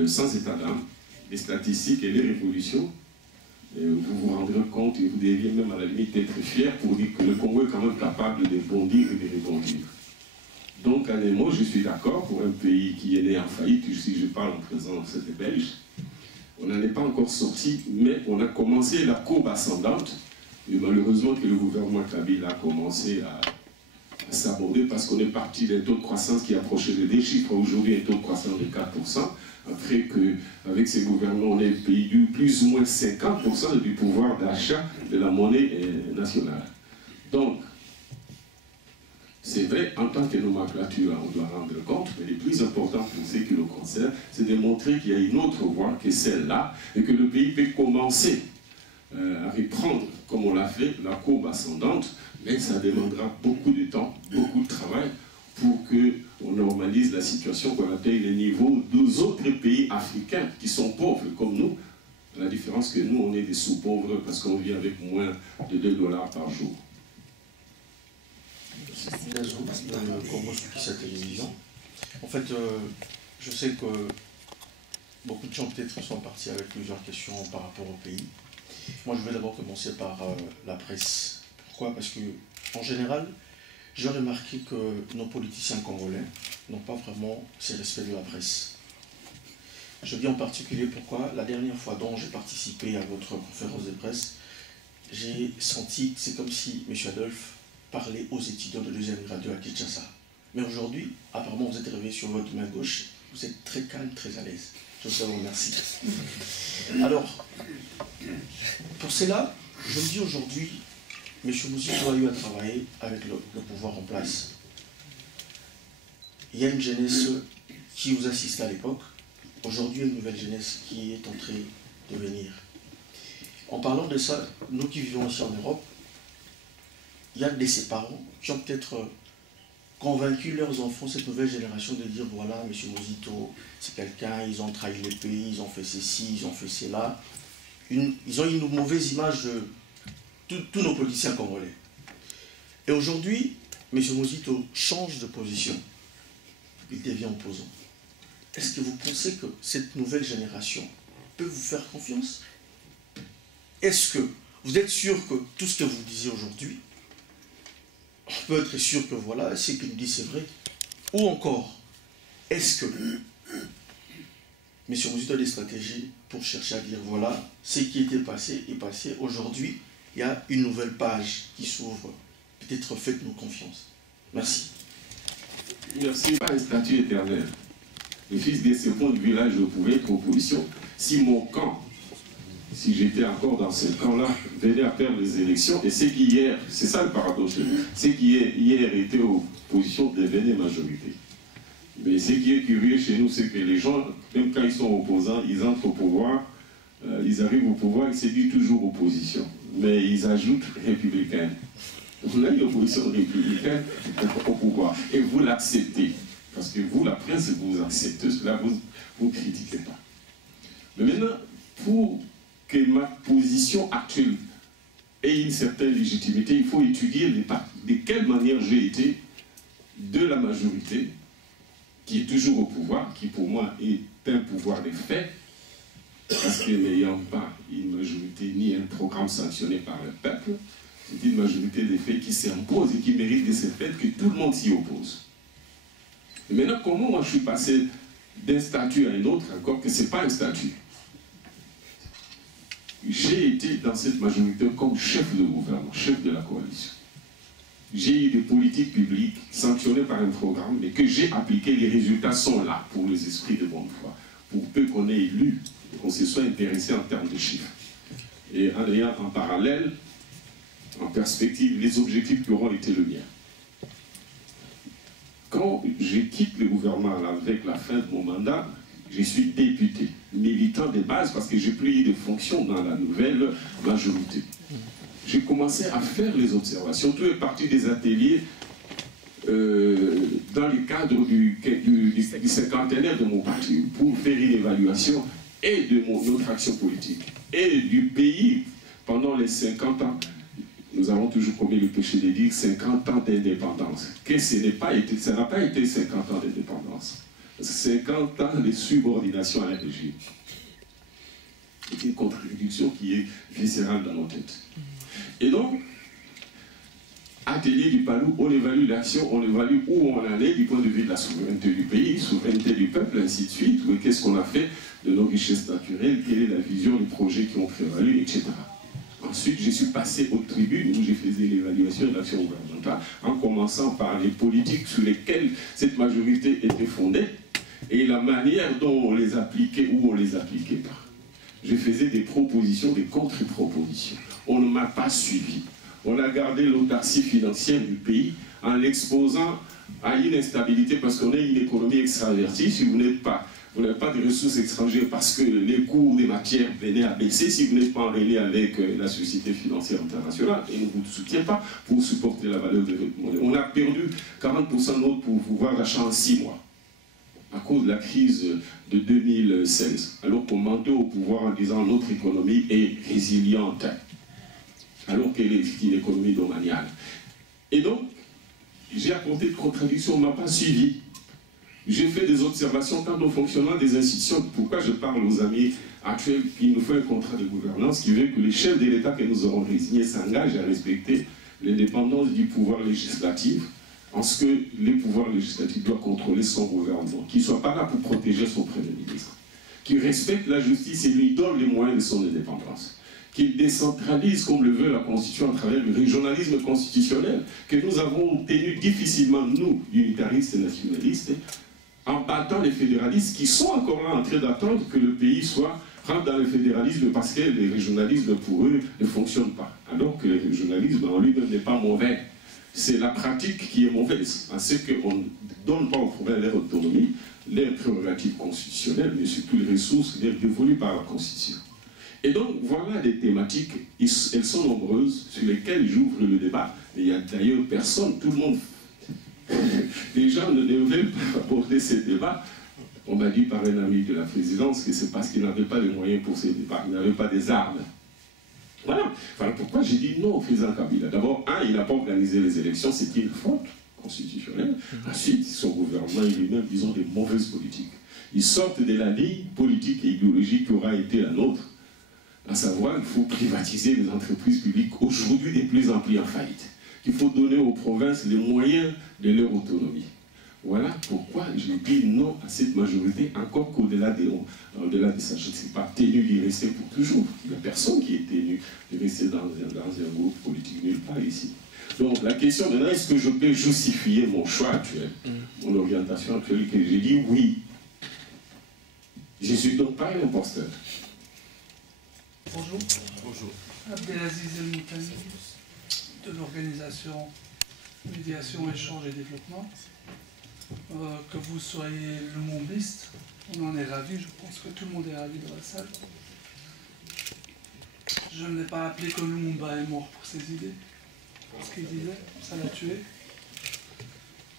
sans état d'âme, les statistiques et les révolutions, vous vous rendrez compte et vous deviez même à la limite être fier pour dire que le Congo est quand même capable de bondir et de rebondir. Donc, en un mot, je suis d'accord pour un pays qui est né en faillite, si je parle en présence des Belges, on n'en est pas encore sorti, mais on a commencé la courbe ascendante, et malheureusement que le gouvernement Kabila a commencé à s'aborder parce qu'on est parti d'un taux de croissance qui approchait de 2 chiffres, aujourd'hui un taux de croissance de 4%, après qu'avec ces gouvernements, on ait perdu plus ou moins 50% du pouvoir d'achat de la monnaie nationale. Donc, c'est vrai, en tant que nomenclature, on doit rendre compte, mais le plus important pour ce qui nous concerne, c'est de montrer qu'il y a une autre voie que celle-là, et que le pays peut commencer à reprendre, comme on l'a fait, la courbe ascendante, mais ça demandera beaucoup de temps, beaucoup de travail, pour qu'on normalise la situation, qu'on atteigne les niveaux des autres pays africains qui sont pauvres comme nous, à la différence que nous, on est des sous-pauvres parce qu'on vit avec moins de 2 dollars par jour. Sa télévision. En fait, je sais que beaucoup de gens peut-être sont partis avec plusieurs questions par rapport au pays. Moi, je vais d'abord commencer par la presse. Pourquoi? Parce que, en général, j'ai remarqué que nos politiciens congolais n'ont pas vraiment ce respect de la presse. Je dis en particulier pourquoi, la dernière fois dont j'ai participé à votre conférence de presse, j'ai senti que c'est comme si M. Adolphe parlait aux étudiants de 2e grade à Kinshasa. Mais aujourd'hui, apparemment, vous êtes réveillé sur votre main gauche, vous êtes très calme, très à l'aise. Je vous remercie. Alors, pour cela, je me dis aujourd'hui, M. Mouzito a eu à travailler avec le pouvoir en place. Il y a une jeunesse qui vous assistait à l'époque. Aujourd'hui, une nouvelle jeunesse qui est en train de venir. En parlant de ça, nous qui vivons aussi en Europe, il y a de ces parents qui ont peut-être convaincu leurs enfants, cette nouvelle génération, de dire voilà, M. Mouzito, c'est quelqu'un, ils ont trahi le pays, ils ont fait ceci, ils ont fait cela. Ils ont une mauvaise image de tous nos politiciens congolais. Et aujourd'hui, M. Mouzito change de position. Il devient opposant. Est-ce que vous pensez que cette nouvelle génération peut vous faire confiance? Est-ce que vous êtes sûr que tout ce que vous disiez aujourd'hui, on peut être sûr que voilà, ce qu'il dit c'est vrai? Ou encore, est-ce que M. Mouzito a des stratégies pour chercher à dire voilà, ce qui était passé est passé. Aujourd'hui, il y a une nouvelle page qui s'ouvre. Peut-être faites-nous confiance. Merci. Merci. Pas un statut éternel. Le fils de ce point de vue-là, je pouvais être opposition. si mon camp, si j'étais encore dans ce camp-là, venait à perdre les élections, et c'est qu'hier, c'est ça le paradoxe, c'est qu'hier était aux positions de devenir majorité. Mais ce qui est curieux chez nous, c'est que les gens, même quand ils sont opposants, ils entrent au pouvoir, ils arrivent au pouvoir, ils se disent toujours opposition. Mais ils ajoutent républicaine. On a une opposition républicaine au pouvoir. Et vous l'acceptez. Parce que vous, la presse, vous acceptez cela, vous ne critiquez pas. Mais maintenant, pour que ma position actuelle ait une certaine légitimité, il faut étudier de quelle manière j'ai été de la majorité, qui est toujours au pouvoir, qui pour moi est un pouvoir des faits, parce que n'ayant pas une majorité ni un programme sanctionné par le peuple, c'est une majorité des faits qui s'impose et qui mérite de ce fait que tout le monde s'y oppose. Et maintenant, comment moi je suis passé d'un statut à un autre, encore que ce n'est pas un statut? J'ai été dans cette majorité comme chef de gouvernement, chef de la coalition. J'ai eu des politiques publiques sanctionnées par un programme, mais que j'ai appliqué, les résultats sont là pour les esprits de bonne foi, pour peu qu'on ait lu, qu'on se soit intéressé en termes de chiffres. Et en ayant en parallèle, en perspective, les objectifs qui auront été le mien. Quand je quitte le gouvernement avec la fin de mon mandat, je suis député, militant de base, parce que j'ai plus eu de fonction dans la nouvelle majorité. J'ai commencé à faire les observations. Tout est parti des ateliers dans le cadre du cinquantenaire de mon parti, pour faire une évaluation et de notre action politique, et du pays pendant les 50 ans. Nous avons toujours commis le péché de dire 50 ans d'indépendance. Que ça n'a pas été 50 ans d'indépendance. 50 ans de subordination à un régime. C'est une contradiction qui est viscérale dans nos têtes. Et donc, atelier du Palou, on évalue l'action, on évalue où on en est du point de vue de la souveraineté du pays, souveraineté du peuple, ainsi de suite. Qu'est-ce qu'on a fait de nos richesses naturelles, quelle est la vision, les projets qui ont prévalu, etc. Ensuite, je suis passé aux tribunes où je faisais l'évaluation de l'action gouvernementale, en commençant par les politiques sur lesquelles cette majorité était fondée et la manière dont on les appliquait ou on ne les appliquait pas. Je faisais des propositions, des contre-propositions. On ne m'a pas suivi. On a gardé l'autarcie financière du pays en l'exposant à une instabilité parce qu'on est une économie extravertie. Si vous n'avez pas de ressources étrangères parce que les cours des matières venaient à baisser, si vous n'êtes pas en relais avec la Société financière internationale et ne vous soutient pas pour supporter la valeur de votre monnaie. On a perdu 40% de notre pouvoir d'achat en 6 mois à cause de la crise de 2016, alors qu'on mentait au pouvoir en disant notre économie est résiliente, alors qu'elle est une économie domaniale. Et donc, j'ai apporté de contradictions, on ne m'a pas suivi. J'ai fait des observations quant au fonctionnement des institutions. Pourquoi je parle aux amis actuels qu'il nous faut un contrat de gouvernance qui veut que les chefs de l'État que nous aurons désignés s'engagent à respecter l'indépendance du pouvoir législatif, en ce que le pouvoir législatif doit contrôler son gouvernement, qu'il ne soit pas là pour protéger son Premier ministre, qu'il respecte la justice et lui donne les moyens de son indépendance, qu'il décentralise comme le veut la Constitution à travers le régionalisme constitutionnel que nous avons obtenu difficilement, nous, unitaristes et nationalistes, en battant les fédéralistes qui sont encore là en train d'attendre que le pays rentre dans le fédéralisme parce que le régionalisme pour eux ne fonctionne pas. Alors que le régionalisme en lui-même n'est pas mauvais. C'est la pratique qui est mauvaise, en ce qu'on ne donne pas aux provinces leur autonomie, leurs prérogatives constitutionnelles, mais surtout les ressources dévolues par la Constitution. Et donc, voilà des thématiques, elles sont nombreuses, sur lesquelles j'ouvre le débat. Et il n'y a d'ailleurs personne, tout le monde... Les gens ne veulent pas aborder ces débats. On m'a dit par un ami de la présidence que c'est parce qu'ils n'avaient pas les moyens pour ces débats, ils n'avaient pas des armes. Voilà. Voilà pourquoi j'ai dit non au président Kabila. D'abord, il n'a pas organisé les élections, c'est une faute constitutionnelle. Ensuite, son gouvernement et lui-même, ils ont des mauvaises politiques. Ils sortent de la ligne politique et idéologique qui aura été la nôtre, à savoir qu'il faut privatiser les entreprises publiques aujourd'hui de plus en plus en faillite. Qu'il faut donner aux provinces les moyens de leur autonomie. Voilà pourquoi je dis non à cette majorité, encore qu'au-delà de ça, je ne suis pas tenu d'y rester pour toujours. Il n'y a personne qui est tenu de rester dans un groupe politique nulle part ici. Donc la question maintenant, est-ce que je peux justifier mon choix actuel, mon orientation actuelle, que j'ai dit oui. Je ne suis donc pas un imposteur. Bonjour. Bonjour. Abdelaziz El Moutani, de l'organisation Médiation, Échange et Développement. Que vous soyez lumumbiste, on en est ravis, je pense que tout le monde est ravi dans la salle. Je ne l'ai pas appelé que Lumumba est mort pour ses idées. Ce qu'il disait, ça l'a tué.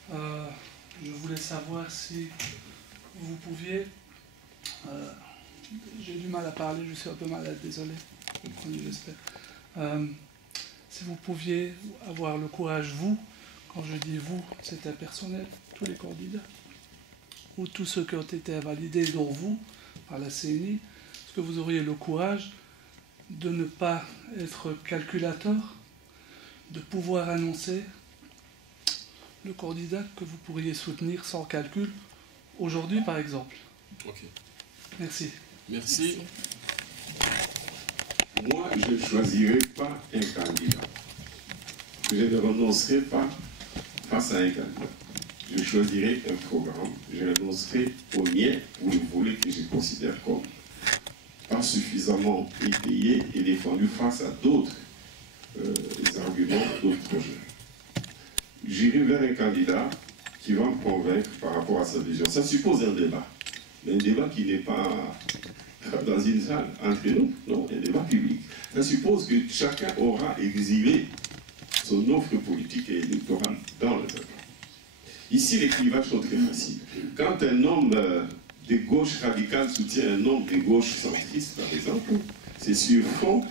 Je voulais savoir si vous pouviez... j'ai du mal à parler, je suis un peu malade, désolé. Vous comprenez, j'espère. Si vous pouviez avoir le courage, vous, quand je dis vous, c'est impersonnel, tous les candidats, ou tous ceux qui ont été validés, dont vous, par la CNI, est-ce que vous auriez le courage de ne pas être calculateur, de pouvoir annoncer le candidat que vous pourriez soutenir sans calcul, aujourd'hui par exemple? Ok. Merci. Merci. Moi, je ne choisirai pas un candidat. Je ne renoncerai pas face à un candidat. Je choisirai un programme. Je renoncerai au mien, ou le volet que je considère comme pas suffisamment étayé et défendu face à d'autres arguments, d'autres projets. J'irai vers un candidat qui va me convaincre par rapport à sa vision. Ça suppose un débat. Mais un débat qui n'est pas dans une salle entre nous, non, un débat public. Ça suppose que chacun aura exilé son offre politique et électorale dans le débat. Ici, les clivages sont très faciles. Quand un homme de gauche radicale soutient un homme de gauche centriste, par exemple, c'est sur fond,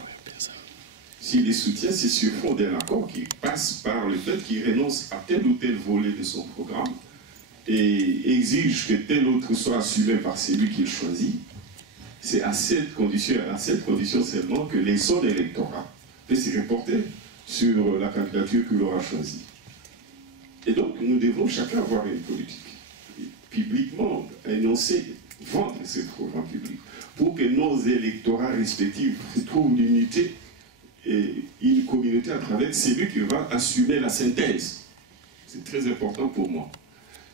s'il les soutient, c'est sur fond d'un accord qui passe par le fait qu'il renonce à tel ou tel volet de son programme et exige que tel autre soit assumé par celui qu'il choisit. C'est à cette condition seulement que les son électorat peut se reporter sur la candidature qu'il aura choisie. Et donc, nous devons chacun avoir une politique. Et publiquement, énoncer, vendre ce programme public, pour que nos électorats respectifs retrouvent l'unité et une communauté à travers celui qui va assumer la synthèse. C'est très important pour moi.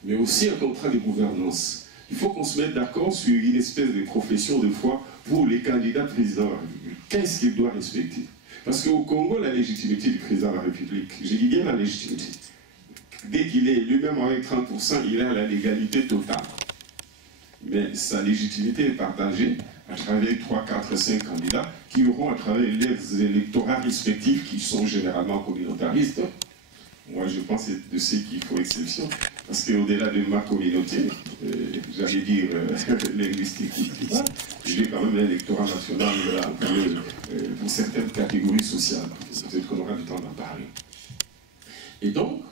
Mais aussi un contrat de gouvernance. Il faut qu'on se mette d'accord sur une espèce de profession de foi pour les candidats présidents de la République. Qu'est-ce qu'il doit respecter? Parce qu'au Congo, la légitimité du président de la République, je dis bien la légitimité, dès qu'il est lui-même avec 30%, il a la légalité totale. Mais sa légitimité est partagée à travers 3, 4, 5 candidats qui auront à travers les électorats respectifs qui sont généralement communautaristes. Moi, je pense de ceux qui font exception, parce qu'au-delà de ma communauté, j'allais dire linguistique, j'ai quand même un électorat national pour certaines catégories sociales. Peut-être qu'on aura le temps d'en parler. Et donc,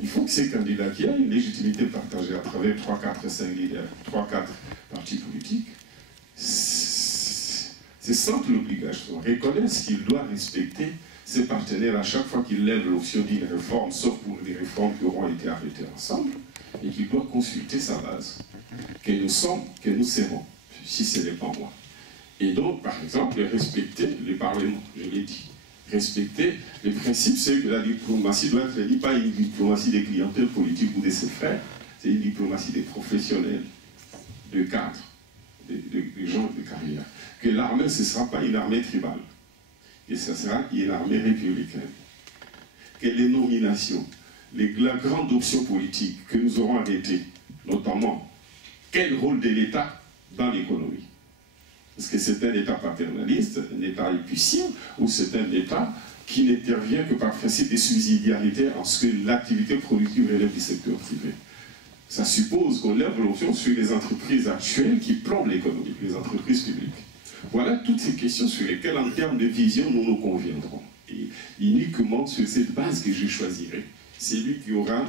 il faut que ces candidats qui aient une légitimité partagée à travers 3, 4, 5 leaders, 3, 4 partis politiques, c'est sans l'obligation, reconnaissent qu'il doit respecter ses partenaires à chaque fois qu'ils lèvent l'option d'une réforme, sauf pour des réformes qui auront été arrêtées ensemble, et qu'il doit consulter sa base, que nous sommes, que nous serons, si ce n'est pas moi. Et donc, par exemple, respecter le Parlement, je l'ai dit. Respecter les principes, c'est que la diplomatie doit être dit pas une diplomatie des clientèles politiques ou de ses frères, c'est une diplomatie des professionnels, de cadres, des gens de carrière. Que l'armée, ce ne sera pas une armée tribale, et ce sera une armée républicaine. Que les nominations, la grande option politique que nous aurons arrêtées, notamment, quel rôle de l'État dans l'économie? Est-ce que c'est un État paternaliste, un État épicier, ou c'est un État qui n'intervient que par principe de subsidiarité en ce que l'activité productive relève du secteur privé? Ça suppose qu'on lève l'option sur les entreprises actuelles qui plombent l'économie, les entreprises publiques. Voilà toutes ces questions sur lesquelles, en termes de vision, nous nous conviendrons. Et uniquement sur cette base que je choisirai, c'est lui qui aura,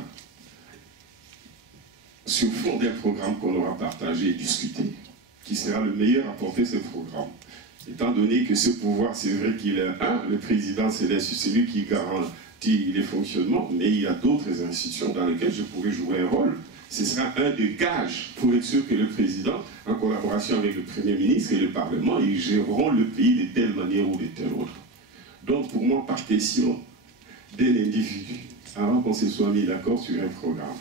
sur fond d'un programme qu'on aura partagé et discuté, qui sera le meilleur à porter ce programme. Étant donné que ce pouvoir, c'est vrai qu'il est le président, c'est celui qui garantit les fonctionnements, mais il y a d'autres institutions dans lesquelles je pourrais jouer un rôle. Ce sera un des gages pour être sûr que le président, en collaboration avec le Premier ministre et le Parlement, ils géreront le pays de telle manière ou de telle autre. Donc pour moi, par question d'un individu, avant qu'on se soit mis d'accord sur un programme,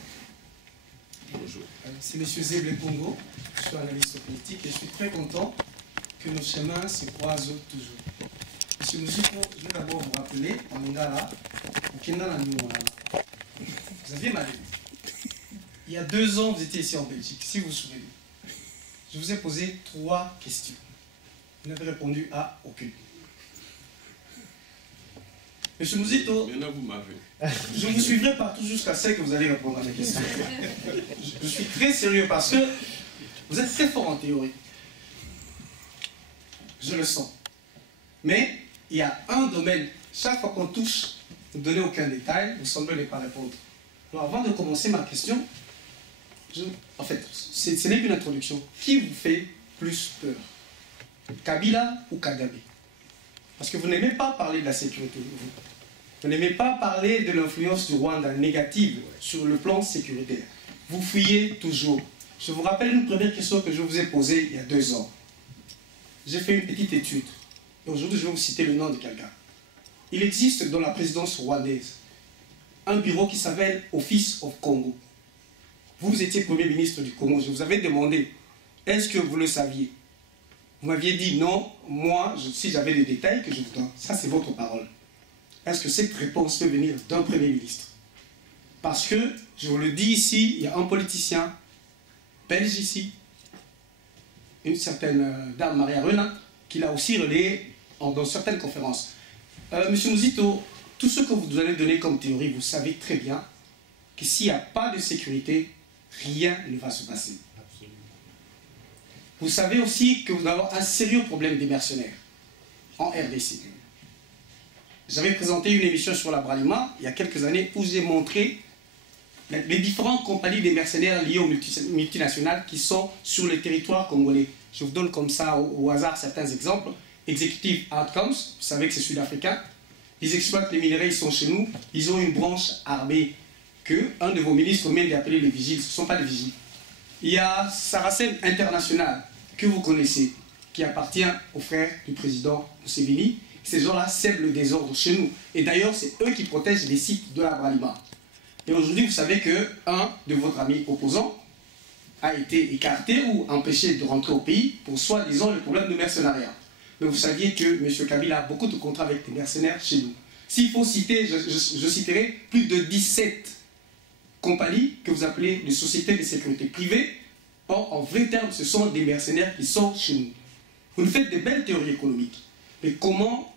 Bonjour. C'est M. Zéble Congo, je suis analyste politique et je suis très content que nos chemins se croisent toujours. M. Mouzito, je vais d'abord vous rappeler, en Lingala, au Kenya, vous aviez mal. Il y a 2 ans, vous étiez ici en Belgique, si vous vous souvenez. Je vous ai posé 3 questions. Vous n'avez répondu à aucune. Monsieur Mouzito, maintenant vous m'avez. Je vous suivrai partout jusqu'à ce que vous allez répondre à mes questions. Je suis très sérieux parce que vous êtes très fort en théorie. Je le sens. Mais il y a un domaine, chaque fois qu'on touche, vous ne donnez aucun détail, vous semblez ne pas répondre. Alors avant de commencer ma question, en fait, ce n'est qu'une introduction. Qui vous fait plus peur? Kabila ou Kagame? Parce que vous n'aimez pas parler de la sécurité. Vous n'aimez pas parler de l'influence du Rwanda négative sur le plan sécuritaire. Vous fuyez toujours. Je vous rappelle une première question que je vous ai posée il y a 2 ans. J'ai fait une petite étude. Et aujourd'hui, je vais vous citer le nom de quelqu'un. Il existe dans la présidence rwandaise un bureau qui s'appelle Office of Congo. Vous étiez Premier ministre du Congo. Je vous avais demandé, est-ce que vous le saviez? Vous m'aviez dit non. Moi, si j'avais des détails que je vous donne, ça c'est votre parole. Est-ce que cette réponse peut venir d'un Premier ministre? Parce que, je vous le dis ici, il y a un politicien belge ici, une certaine dame Maria Renat, qui l'a aussi relayé dans certaines conférences. Monsieur Mouzito, tout ce que vous allez donner comme théorie, vous savez très bien que s'il n'y a pas de sécurité, rien ne va se passer. Vous savez aussi que vous allez avoir un sérieux problème des mercenaires en RDC. J'avais présenté une émission sur la Bralima il y a quelques années où j'ai montré les différentes compagnies des mercenaires liées aux multinationales qui sont sur le territoire congolais. Je vous donne comme ça au hasard certains exemples. Executive Outcomes, vous savez que c'est sud-africain. Ils exploitent les minerais, ils sont chez nous. Ils ont une branche armée que un de vos ministres vient d'appeler les vigiles. Ce ne sont pas des vigiles. Il y a Saracen International, que vous connaissez, qui appartient aux frères du président Museveni. Ces gens-là sèment le désordre chez nous. Et d'ailleurs, c'est eux qui protègent les sites de la Bralima. Et aujourd'hui, vous savez qu'un de votre ami opposant a été écarté ou empêché de rentrer au pays pour soi-disant le problème de mercenariat. Mais vous saviez que M. Kabila a beaucoup de contrats avec des mercenaires chez nous. S'il faut citer, je citerai plus de 17 compagnies que vous appelez des sociétés de sécurité privée. Or, en vrai terme, ce sont des mercenaires qui sont chez nous. Vous nous faites de belles théories économiques. Mais comment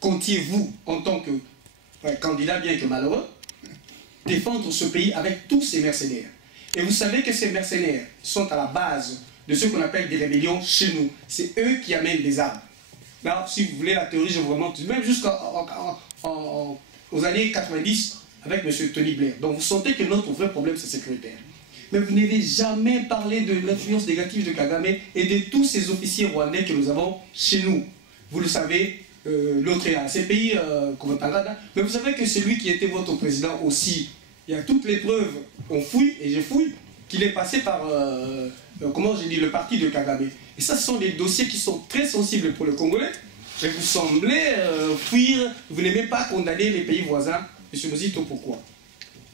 comptiez-vous, en tant que candidat bien que malheureux, défendre ce pays avec tous ces mercenaires? Et vous savez que ces mercenaires sont à la base de ce qu'on appelle des rébellions chez nous. C'est eux qui amènent des armes. Là, si vous voulez la théorie, je vous remonte même jusqu'aux années 90 avec M. Tony Blair. Donc vous sentez que notre vrai problème, c'est sécuritaire. Mais vous n'avez jamais parlé de l'influence négative de Kagame et de tous ces officiers rwandais que nous avons chez nous. Vous le savez, l'autre est à ces pays comme Tangada. Mais vous savez que celui qui était votre président aussi, il y a toutes les preuves, on fouille et je fouille, qu'il est passé par, comment j'ai dit, le parti de Kagame. Et ça, ce sont des dossiers qui sont très sensibles pour le Congolais. Et vous semblez fuir, vous n'aimez pas condamner les pays voisins. M. Mouzito, pourquoi?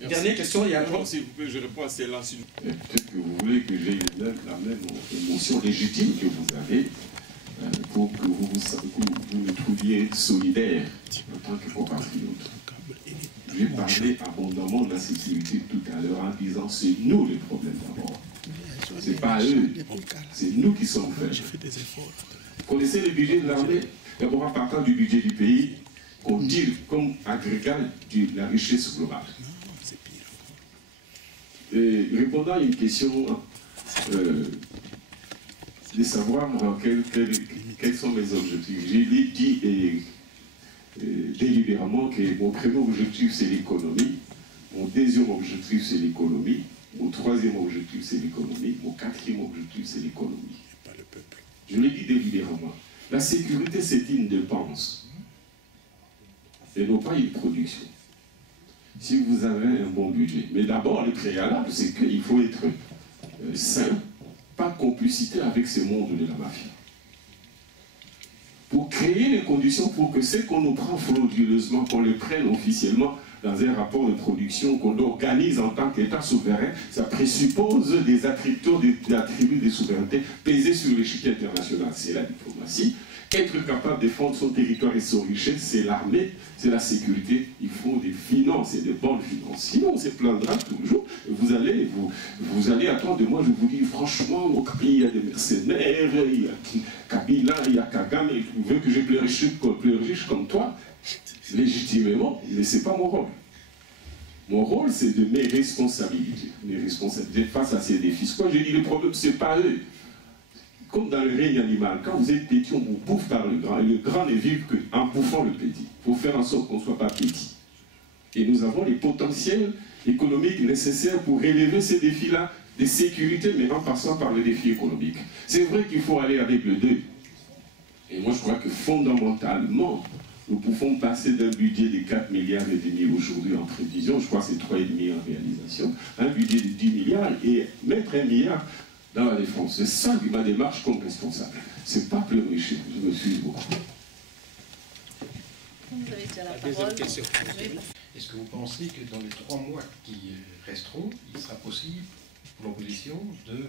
Merci. Dernière question, il y a un... S'il vous plaît, je réponds à celle-là. Peut-être que vous voulez que j'ai la même émotion légitime que vous avez pour que vous me trouviez solidaire en tant que compatriote. J'ai parlé abondamment de la sécurité tout à l'heure en disant c'est nous les problèmes d'abord. C'est pas eux, c'est nous qui sommes faibles. Vous connaissez le budget de l'armée? D'abord en partant du budget du pays, qu'on tire comme agrégat de la richesse globale. Et répondant à une question de savoir quels sont mes objectifs, j'ai dit délibérément que mon premier objectif c'est l'économie, mon deuxième objectif c'est l'économie, mon troisième objectif c'est l'économie, mon quatrième objectif c'est l'économie. Je l'ai dit délibérément. La sécurité c'est une dépense et non pas une production. Si vous avez un bon budget. Mais d'abord, le préalable, c'est qu'il faut être sain, pas de complicité avec ce monde de la mafia. Pour créer les conditions pour que ceux qu'on nous prend frauduleusement, qu'on les prenne officiellement, dans un rapport de production qu'on organise en tant qu'État souverain, ça présuppose des attributs de souveraineté pesés sur l'échiquier international. C'est la diplomatie. Être capable de défendre son territoire et son richesse, c'est l'armée, c'est la sécurité. Il faut des finances et des bonnes finances. Sinon, on se plaindra toujours. Vous allez attendre de moi, je vous dis franchement, au pays, il y a des mercenaires, il y a Kabila, il y a Kagame, il veut que je plus riche comme toi, légitimement, mais ce n'est pas mon rôle. Mon rôle, c'est de mes responsabilités face à ces défis. Quand je dis le problème, ce n'est pas eux. Comme dans le règne animal, quand vous êtes petit, on vous bouffe par le grand, et le grand ne vit qu'en bouffant le petit. Il faut faire en sorte qu'on ne soit pas petit. Et nous avons les potentiels économiques nécessaires pour relever ces défis-là de sécurité, mais en passant par le défi économique. C'est vrai qu'il faut aller avec le 2. Et moi, je crois que fondamentalement, nous pouvons passer d'un budget de 4,5 milliards aujourd'hui en prévision, je crois que c'est 3,5 en réalisation, un budget de 10 milliards et mettre 1 milliard dans la défense. C'est ça ma démarche comme responsable. C'est pas pleurnicher, je me suis beaucoup. Vous avez déjà la parole. Est-ce que vous pensez que dans les 3 mois qui resteront, il sera possible pour l'opposition de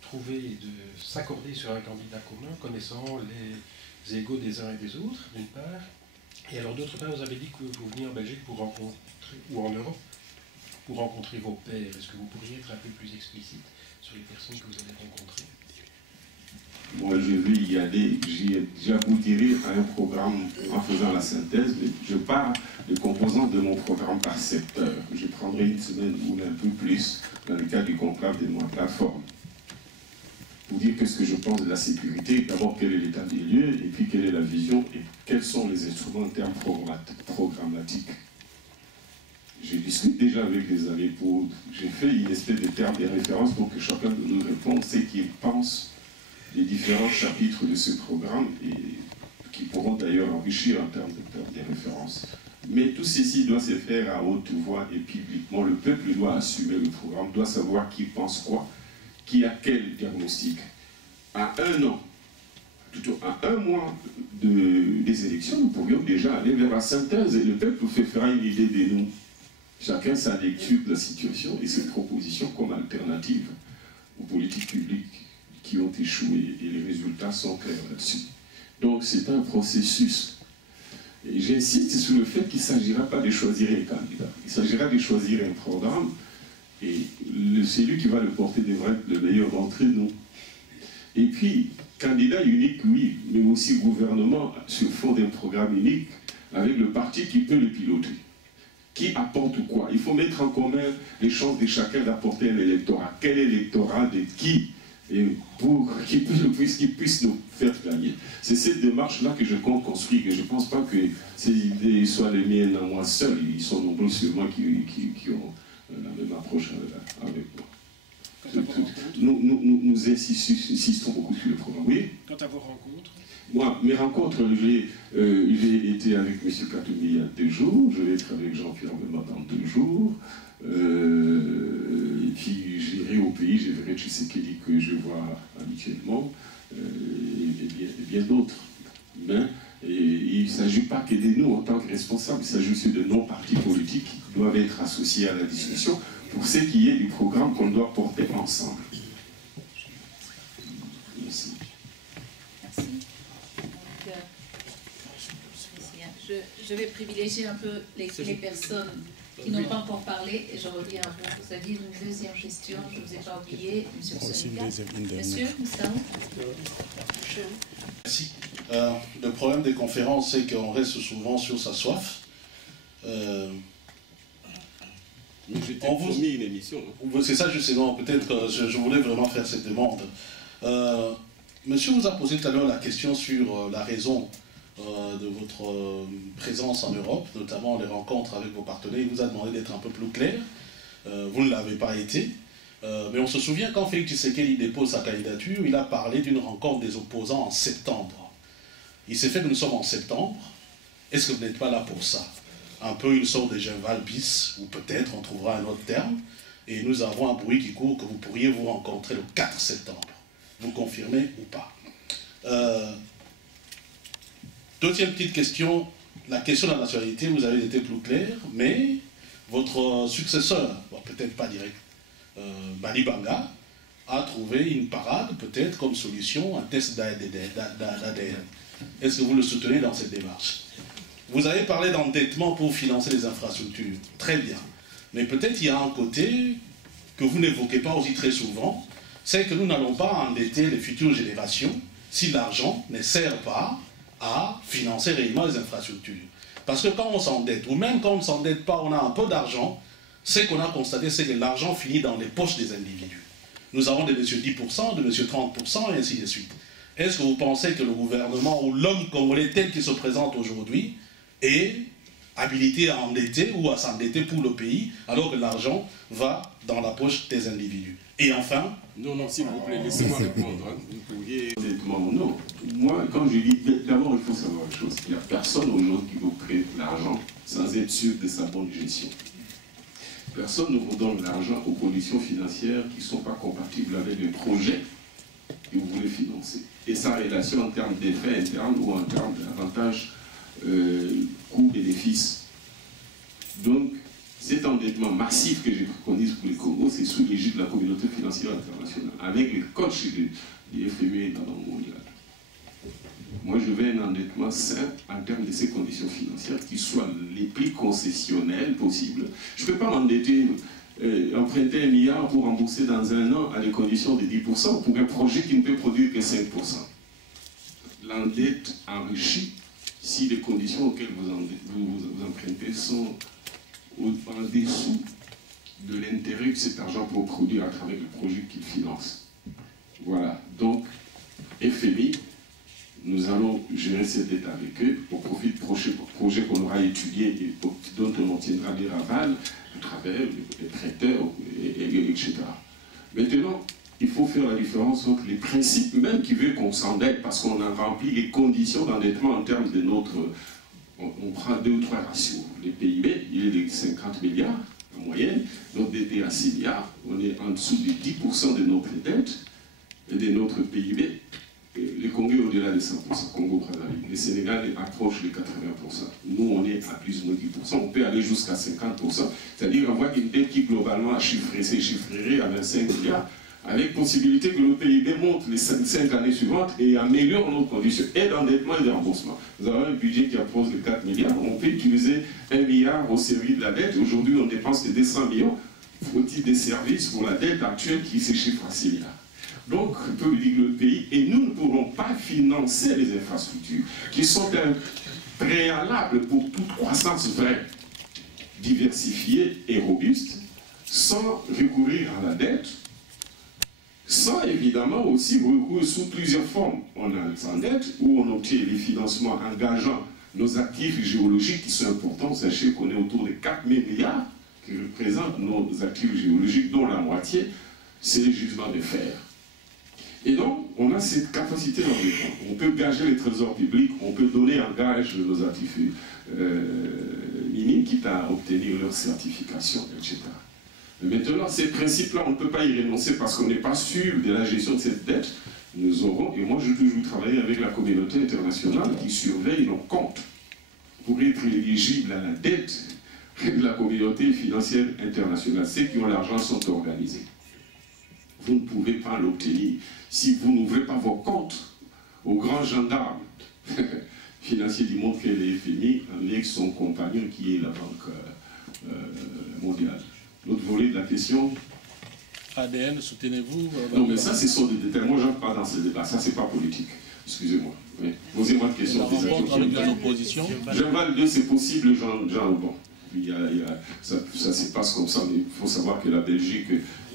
trouver, de s'accorder sur un candidat commun, connaissant les égos des uns et des autres, d'une part, et alors d'autre part, vous avez dit que vous veniez en Belgique pour rencontrer, ou en Europe, pour rencontrer vos pairs. Est-ce que vous pourriez être un peu plus explicite sur les personnes que vous avez rencontrées? Moi, je vais y aller, j'aboutirai à un programme en faisant la synthèse, mais je pars des composants de mon programme par secteur. Je prendrai une semaine ou un peu plus dans le cadre du conclave de ma plateforme. Pour dire qu'est-ce que je pense de la sécurité, d'abord quel est l'état des lieux, et puis quelle est la vision, et quels sont les instruments en termes programmatiques. Je discute déjà avec les amis j'ai fait une espèce de terme de référence pour que chacun de nous réponde ce qu'il pense des différents chapitres de ce programme et qui pourront d'ailleurs enrichir en termes de référence. Mais tout ceci doit se faire à haute voix et publiquement. Le peuple doit assumer le programme, doit savoir qui pense quoi, qui a quel diagnostic. À 1 an, plutôt à 1 mois des élections, nous pourrions déjà aller vers la synthèse et le peuple fera une idée de nous. Chacun sa lecture de la situation et ses propositions comme alternative aux politiques publiques qui ont échoué et les résultats sont clairs là-dessus. Donc c'est un processus. Et j'insiste sur le fait qu'il ne s'agira pas de choisir un candidat. Il s'agira de choisir un programme et c'est lui qui va le porter devrait être le meilleur d'entre nous. Et puis, candidat unique, oui, mais aussi gouvernement sur fond d'un programme unique avec le parti qui peut le piloter. Qui apporte quoi? Il faut mettre en commun les chances de chacun d'apporter un électorat. Quel électorat de qui? Et pour qu'il puisse nous faire gagner. C'est cette démarche-là que je compte construire. Et je ne pense pas que ces idées soient les miennes à moi seul. Ils sont nombreux sûrement qui ont la même approche avec moi. Nous insistons beaucoup sur le programme. Oui? Quant à vos rencontres? Moi, mes rencontres, j'ai été avec M. Katoumi il y a 2 jours, je vais être avec Jean-Pierre Bemba dans 2 jours, et puis j'irai au pays, je verrai Tshisekedi que je vois habituellement, et bien d'autres. Mais il ne s'agit pas que de nous en tant que responsables, il s'agit aussi de nos partis politiques qui doivent être associés à la discussion pour ce qui est du programme qu'on doit porter ensemble. Merci. Je vais privilégier un peu les personnes qui n'ont pas encore parlé et je reviens à vous. Vous aviez une deuxième question, je ne vous ai pas oublié, M. Sonika. Monsieur Moussaou. Merci. Le problème des conférences, c'est qu'on reste souvent sur sa soif. Mais je t'ai promis une émission. C'est ça justement, peut-être je voulais vraiment faire cette demande. Monsieur vous a posé tout à l'heure la question sur la raison de votre présence en Europe, notamment les rencontres avec vos partenaires. Il vous a demandé d'être un peu plus clair. Vous ne l'avez pas été. Mais on se souvient quand Félix Tshisekedi dépose sa candidature, il a parlé d'une rencontre des opposants en septembre. Il s'est fait que nous sommes en septembre. Est-ce que vous n'êtes pas là pour ça? Un peu une sorte de Genval bis, ou peut-être on trouvera un autre terme. Et nous avons un bruit qui court que vous pourriez vous rencontrer le 4 septembre. Vous confirmez ou pas? Deuxième petite question, la question de la nationalité, vous avez été plus clair, mais votre successeur, bon, peut-être pas direct, Bali Banga, a trouvé une parade, peut-être comme solution, un test d'ADN. Est-ce que vous le soutenez dans cette démarche? Vous avez parlé d'endettement pour financer les infrastructures. Très bien. Mais peut-être il y a un côté que vous n'évoquez pas aussi très souvent, c'est que nous n'allons pas endetter les futures générations si l'argent ne sert pas à financer réellement les infrastructures. Parce que quand on s'endette, ou même quand on ne s'endette pas, on a un peu d'argent, ce qu'on a constaté, c'est que l'argent finit dans les poches des individus. Nous avons de monsieur 10%, de monsieur 30%, et ainsi de suite. Est-ce que vous pensez que le gouvernement ou l'homme congolais tel qu'il se présente aujourd'hui est habilité à endetter ou à s'endetter pour le pays, alors que l'argent va dans la poche des individus? Et enfin... Non, s'il vous plaît, laissez-moi répondre. Hein. Vous pourriez... Honnêtement, non. Moi, quand je dis... D'abord, il faut savoir une chose. Il n'y a personne aujourd'hui qui vous prête l'argent sans être sûr de sa bonne gestion. Personne ne vous donne l'argent aux conditions financières qui ne sont pas compatibles avec les projets que vous voulez financer. Et sa relation en termes d'effets internes ou en termes d'avantages coût-bénéfice. Donc, cet endettement massif que je préconise pour le Congo, c'est sous l'égide de la communauté financière internationale, avec les coachs du FMI et de la Banque mondiale. Moi, je veux un endettement sain en termes de ces conditions financières qui soient les plus concessionnelles possibles. Je ne peux pas m'endetter, emprunter 1 milliard pour rembourser dans 1 an à des conditions de 10% pour un projet qui ne peut produire que 5%. L'endette enrichit si les conditions auxquelles vous empruntez sont en dessous de l'intérêt que cet argent peut produire à travers le projet qu'il finance. Voilà. Donc, FMI, nous allons gérer cette dette avec eux au profit de projets qu'on aura étudiés et dont on obtiendra des ravals à travers les prêteurs, etc. Maintenant, il faut faire la différence entre les principes même qui veulent qu'on s'endette parce qu'on a rempli les conditions d'endettement en termes de notre... On prend 2 ou 3 ratios. Les PIB, il est de 50 milliards en moyenne, notre dette est à 6 milliards, on est en dessous de 10% de notre dette et de notre PIB. Les Congos au-delà de 100%, Congo-Brazzaville. Le Sénégal approche les 80%. Nous, on est à plus ou moins 10%. On peut aller jusqu'à 50%. C'est-à-dire qu'on voit une dette qui, globalement, chiffrerait à 25 milliards, avec possibilité que le PIB monte les 5 années suivantes et améliore nos conditions, et d'endettement et de remboursement. Nous avons un budget qui approche les 4 milliards. On peut utiliser 1 milliard au service de la dette. Aujourd'hui, on dépense que 200 millions au titre des services pour la dette actuelle qui se chiffre à 6 milliards. Donc, peut dire le pays, et nous ne pourrons pas financer les infrastructures qui sont un préalable pour toute croissance vraie, diversifiée et robuste, sans recourir à la dette, sans évidemment aussi recourir sous plusieurs formes. On a l'endette où on obtient les financements engageant nos actifs géologiques qui sont importants. Sachez qu'on est autour de 4 000 milliards qui représentent nos actifs géologiques, dont la moitié, c'est les gisements de fer. Et donc, on a cette capacité d'endettement. On peut gager les trésors publics, on peut donner en gage nos actifs minimes, quitte à obtenir leur certification, etc. Mais maintenant, ces principes-là, on ne peut pas y renoncer parce qu'on n'est pas sûr de la gestion de cette dette. Nous aurons, et moi je veux toujours travailler avec la communauté internationale qui surveille nos comptes pour être éligible à la dette de la communauté financière internationale. Ceux qui ont l'argent sont organisés. Vous ne pouvez pas l'obtenir si vous n'ouvrez pas vos comptes aux grands gendarmes financiers du monde qu'est le FMI avec son compagnon qui est la Banque mondiale. L'autre volet de la question. ADN, soutenez-vous Non, mais ça, ce sont des détails. Moi, je n'entre pas dans ces débats. Ça, c'est pas politique. Excusez-moi. Oui. Posez-moi une question. La rencontre avec l'opposition. J'aimerais le dire, c'est possible, Jean bon. Ça se passe comme ça, mais il faut savoir que la Belgique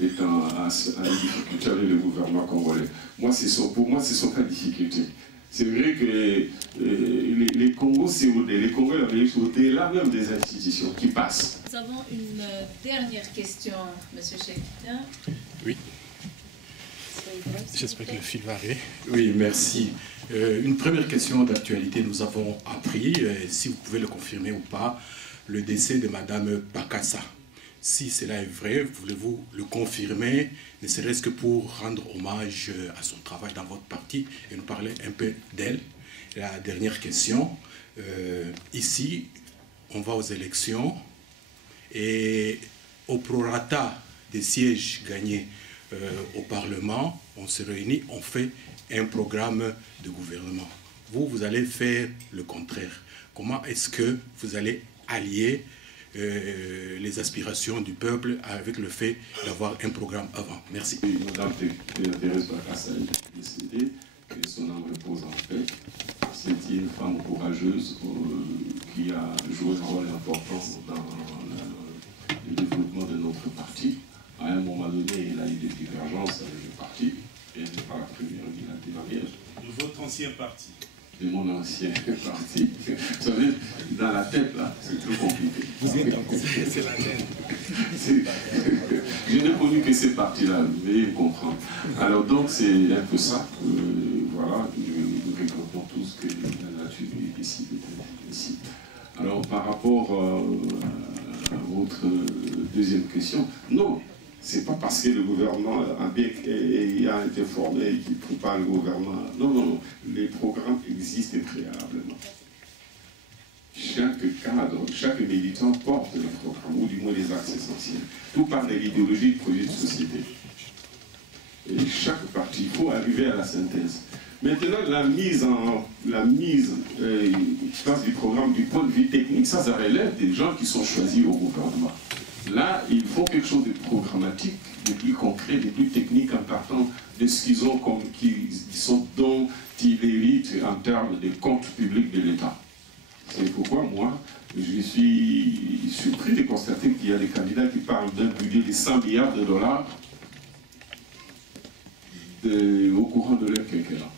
est en difficulté avec le gouvernement congolais. Pour moi, ce ne sont pas difficultés. C'est vrai que les Congos, les Congos et la Belgique, c'est au-delà même des institutions qui passent. Nous avons une dernière question, M. Chekita. Oui. J'espère que le fil va arriver. Oui, merci. Une première question d'actualité. Nous avons appris, si vous pouvez le confirmer ou pas, le décès de Mme Bakassa. Si cela est vrai, voulez-vous le confirmer, ne serait-ce que pour rendre hommage à son travail dans votre parti et nous parler un peu d'elle? La dernière question, ici, on va aux élections et au prorata des sièges gagnés au Parlement, on se réunit, on fait un programme de gouvernement. Vous allez faire le contraire. Comment est-ce que vous allez allier les aspirations du peuple avec le fait d'avoir un programme avant? Merci. Madame Thérèse Bakassel est décédée, que son âme repose en paix. C'était une femme courageuse qui a joué un rôle important dans le développement de notre parti. À un moment donné, il a eu des divergences avec le parti, et ce n'est pas la première ni la dernière. De votre ancien parti? De mon ancien parti. Vous savez, dans la tête, là, c'est trop compliqué. Vous êtes en compliqué, c'est la tête. Je n'ai connu que ces partis-là, vous allez me comprendre. Alors donc, c'est un peu ça. Voilà, nous regrettons tous que la nature ait décidé ici. Alors, par rapport à votre deuxième question, non. C'est pas parce que le gouvernement a été formé et qu'il prépare le gouvernement. Non, non, non. Les programmes existent préalablement. Chaque cadre, chaque militant porte le programme, ou du moins les axes essentiels. Tout part de l'idéologie du projet de société. Et chaque parti, il faut arriver à la synthèse. Maintenant, la mise en place du programme du point de vue technique, ça relève des gens qui sont choisis au gouvernement. Là, il faut quelque chose de programmatique, de plus concret, de plus technique en partant de ce qu'ils ont comme dont ils héritent en termes de comptes publics de l'État. C'est pourquoi moi, je suis surpris de constater qu'il y a des candidats qui parlent d'un budget de 100 milliards de dollars au courant de leur quinquennat.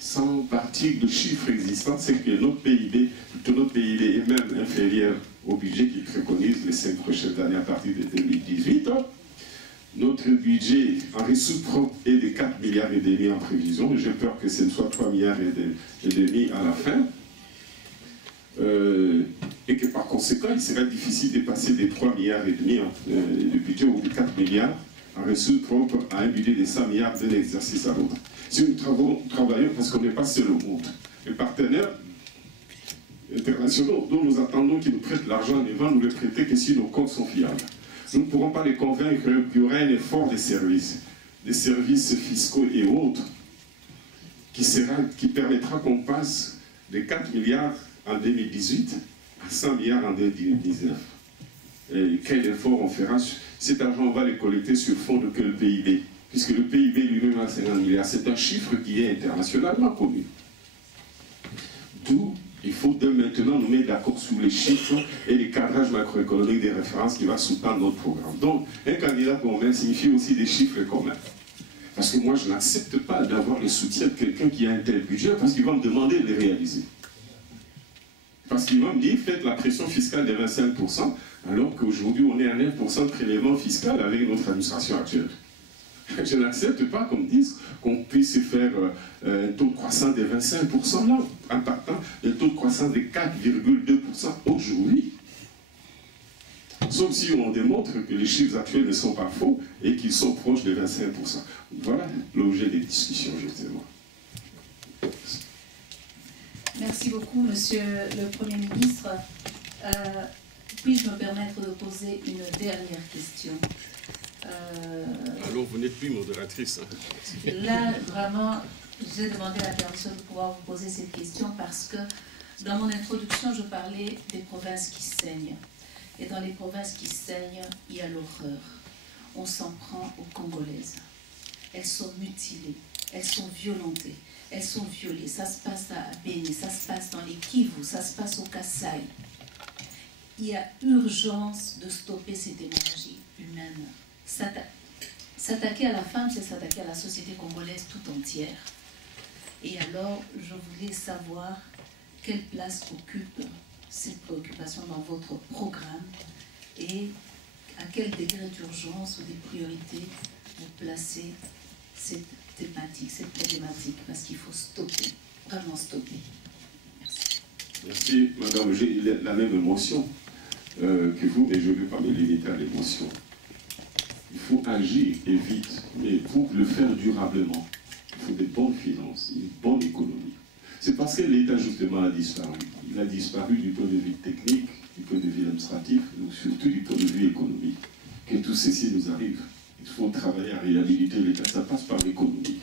Sans partir de chiffres existants, c'est que notre PIB est même inférieur au budget qui préconise les 5 prochaines années à partir de 2018. Notre budget en ressources propres est de 4,5 milliards en prévision. J'ai peur que ce ne soit 3,5 milliards à la fin. Et que par conséquent, il sera difficile de passer des 3,5 milliards de budget ou de 4 milliards en ressources propres à un budget de 100 milliards d'un exercice à l'autre. Si nous travaillons, parce qu'on n'est pas seul au monde, les partenaires internationaux dont nous attendons qu'ils nous prêtent l'argent ne vont nous le prêter que si nos comptes sont fiables. Nous ne pourrons pas les convaincre qu'il y aura un effort des services fiscaux et autres, qui permettra qu'on passe de 4 milliards en 2018 à 100 milliards en 2019. Et quel effort on fera? Cet argent, on va le collecter sur fond de quel PIB? Puisque le PIB lui-même a 50 milliards. C'est un chiffre qui est internationalement connu. D'où il faut dès maintenant nous mettre d'accord sur les chiffres et les cadrages macroéconomiques des références qui va sous-tendre notre programme. Donc, un candidat commun signifie aussi des chiffres communs. Parce que moi, je n'accepte pas d'avoir le soutien de quelqu'un qui a un tel budget parce qu'il va me demander de les réaliser. Parce qu'il va me dire, faites la pression fiscale de 25%, alors qu'aujourd'hui, on est à 9% de prélèvement fiscal avec notre administration actuelle. Je n'accepte pas qu'on me dise qu'on puisse faire un taux de croissance de 25% là, en partant d'un taux de croissance de 4,2% aujourd'hui. Sauf si on démontre que les chiffres actuels ne sont pas faux et qu'ils sont proches de 25%. Voilà l'objet des discussions, justement. Merci beaucoup, Monsieur le Premier ministre. Puis-je me permettre de poser une dernière question? Alors, vous n'êtes plus modératrice. Hein. Là, vraiment, j'ai demandé la permission de pouvoir vous poser cette question parce que dans mon introduction, je parlais des provinces qui saignent. Et dans les provinces qui saignent, il y a l'horreur. On s'en prend aux Congolaises. Elles sont mutilées, elles sont violentées, elles sont violées. Ça se passe à Béni, ça se passe dans les Kivu, ça se passe au Kasaï. Il y a urgence de stopper cette hémorragie humaine. S'attaquer à la femme, c'est s'attaquer à la société congolaise tout entière. Et alors, je voulais savoir quelle place occupe cette préoccupation dans votre programme et à quel degré d'urgence ou des priorités vous placez cette thématique, cette problématique, parce qu'il faut stopper, vraiment stopper. Merci. Merci, madame. J'ai la même émotion que vous, mais je ne vais pas me limiter à l'émotion. Il faut agir et vite, mais pour le faire durablement, il faut des bonnes finances, une bonne économie. C'est parce que l'État, justement, a disparu. Il a disparu du point de vue technique, du point de vue administratif, mais surtout du point de vue économique, que tout ceci nous arrive. Il faut travailler à réhabiliter l'État, ça passe par l'économie.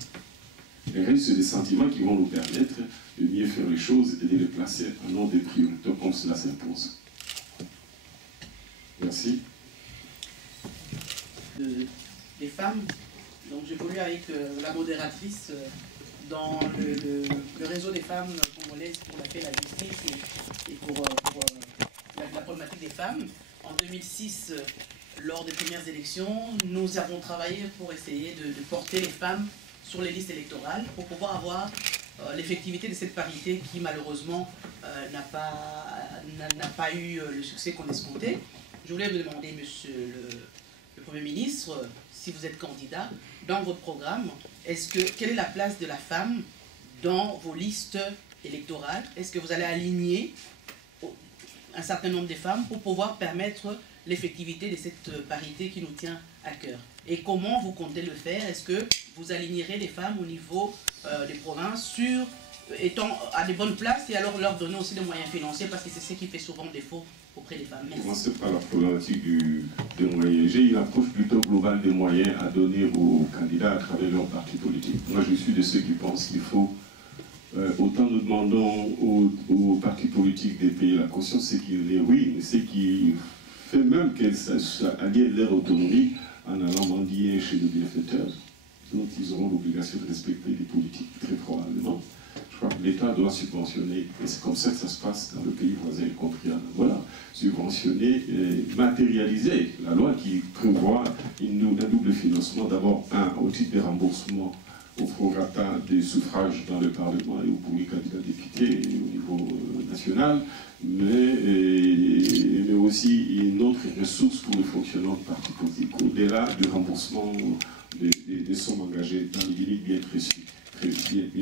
Les règles, c'est des sentiments qui vont nous permettre de mieux faire les choses et de les placer en ordre des priorités comme cela s'impose. Merci. Des femmes, donc j'évolue avec la modératrice dans le réseau des femmes congolaises pour la paix, la justice et pour la problématique des femmes. En 2006, lors des premières élections, nous avons travaillé pour essayer de porter les femmes sur les listes électorales pour pouvoir avoir l'effectivité de cette parité qui malheureusement n'a pas eu le succès qu'on escomptait. Je voulais vous demander, monsieur le Premier ministre, si vous êtes candidat, dans votre programme, quelle est la place de la femme dans vos listes électorales? Est-ce que vous allez aligner un certain nombre de femmes pour pouvoir permettre l'effectivité de cette parité qui nous tient à cœur? Et comment vous comptez le faire? Est-ce que vous alignerez les femmes au niveau des provinces étant à des bonnes places et alors leur donner aussi des moyens financiers parce que c'est ce qui fait souvent défaut auprès des femmes? Merci. Commencez par la problématique des moyens. J'ai une approche plutôt globale des moyens à donner aux candidats à travers leur parti politique. Moi, je suis de ceux qui pensent qu'il faut, autant nous demandons aux partis politiques des pays la caution, c'est qu'ils les ruinent, c'est qui fait même qu'elles aliènent leur autonomie en allant mendier chez les bienfaiteurs. Donc ils auront l'obligation de respecter les politiques, très probablement. Je crois que l'État doit subventionner, et c'est comme ça que ça se passe dans le pays voisin, y compris en Angola, subventionner et matérialiser la loi qui prévoit un double financement, d'abord au titre des remboursements au prorata des suffrages dans le Parlement et pour les candidats députés au niveau national, mais aussi une autre ressource pour le fonctionnement du parti politique, au-delà du remboursement des sommes engagées dans les limites bien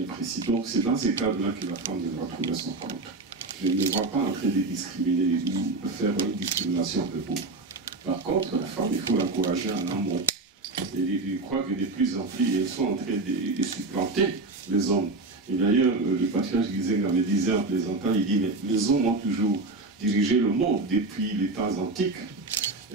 précis. Donc c'est dans ces cadres-là que la femme devra trouver son compte. Je ne me vois pas en train de discriminer ou de faire une discrimination de beau. Par contre, la femme, il faut l'encourager en amont. Et je crois que de plus en plus, elles sont en train de supplanter les hommes. Et d'ailleurs, le patriarche Gizenga me disait en plaisantant, il dit, mais les hommes ont toujours dirigé le monde depuis les temps antiques.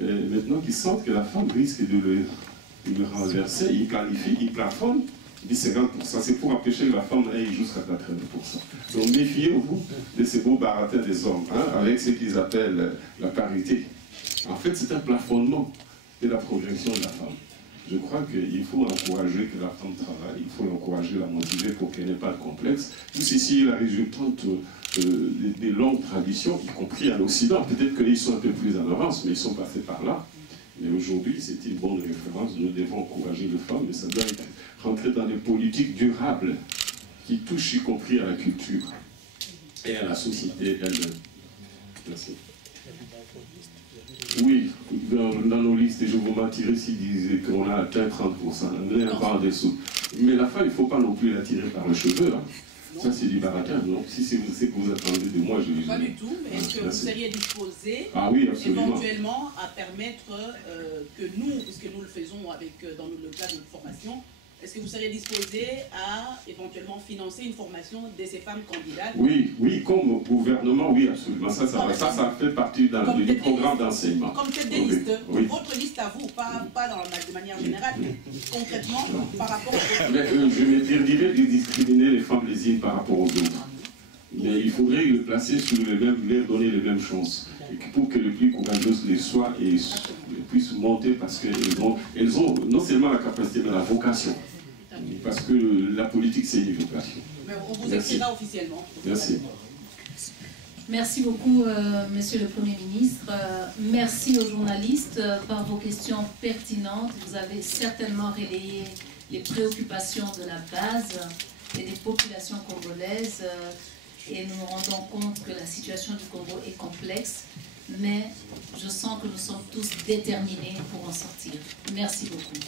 Maintenant qu'ils sentent que la femme risque de le renverser, ils planifient, ils plafonnent, ils disent 50%. C'est pour empêcher que la femme aille jusqu'à 80%. Donc méfiez-vous de ces beaux baratins des hommes, hein, avec ce qu'ils appellent la parité. En fait, c'est un plafonnement de la projection de la femme. Je crois qu'il faut encourager que la femme travaille, il faut l'encourager, la motiver pour qu'elle n'ait pas de complexe. Tout ceci est la résultante des longues traditions, y compris à l'Occident. Peut-être qu'ils sont un peu plus en avance, mais ils sont passés par là. Mais aujourd'hui, c'est une bonne référence. Nous devons encourager les femmes, mais ça doit rentrer dans des politiques durables qui touchent y compris à la culture et à la société elle-même. Merci. Oui, dans nos listes, je vous mentirais s'ils disaient qu'on a atteint 30%, on pas en dessous. Mais la femme, il ne faut pas non plus la tirer par les cheveux. Hein. Ça, c'est du baratin, non? Si c'est ce que vous attendez de moi, je dis. Pas du tout, mais est-ce que vous seriez disposé éventuellement à permettre que nous, puisque nous le faisons dans le cadre de notre formation, est-ce que vous seriez disposé à éventuellement financer une formation de ces femmes candidates? Oui, comme gouvernement, oui, absolument. Ça fait partie du programme d'enseignement. Comme tête de liste, votre liste à vous, pas de manière générale, mais concrètement par rapport aux... Je m'interdirais de discriminer les femmes les unes par rapport aux autres. Mais il faudrait les placer sur leur donner les mêmes chances. Et pour que les plus courageuses les soient et puissent monter parce qu'elles ont non seulement la capacité, mais la vocation. Parce que la politique, c'est une vocation. Mais on vous écrira officiellement. Merci. Merci beaucoup, Monsieur le Premier ministre. Merci aux journalistes par vos questions pertinentes. Vous avez certainement relayé les préoccupations de la base et des populations congolaises. Et nous nous rendons compte que la situation du Congo est complexe, mais je sens que nous sommes tous déterminés pour en sortir. Merci beaucoup.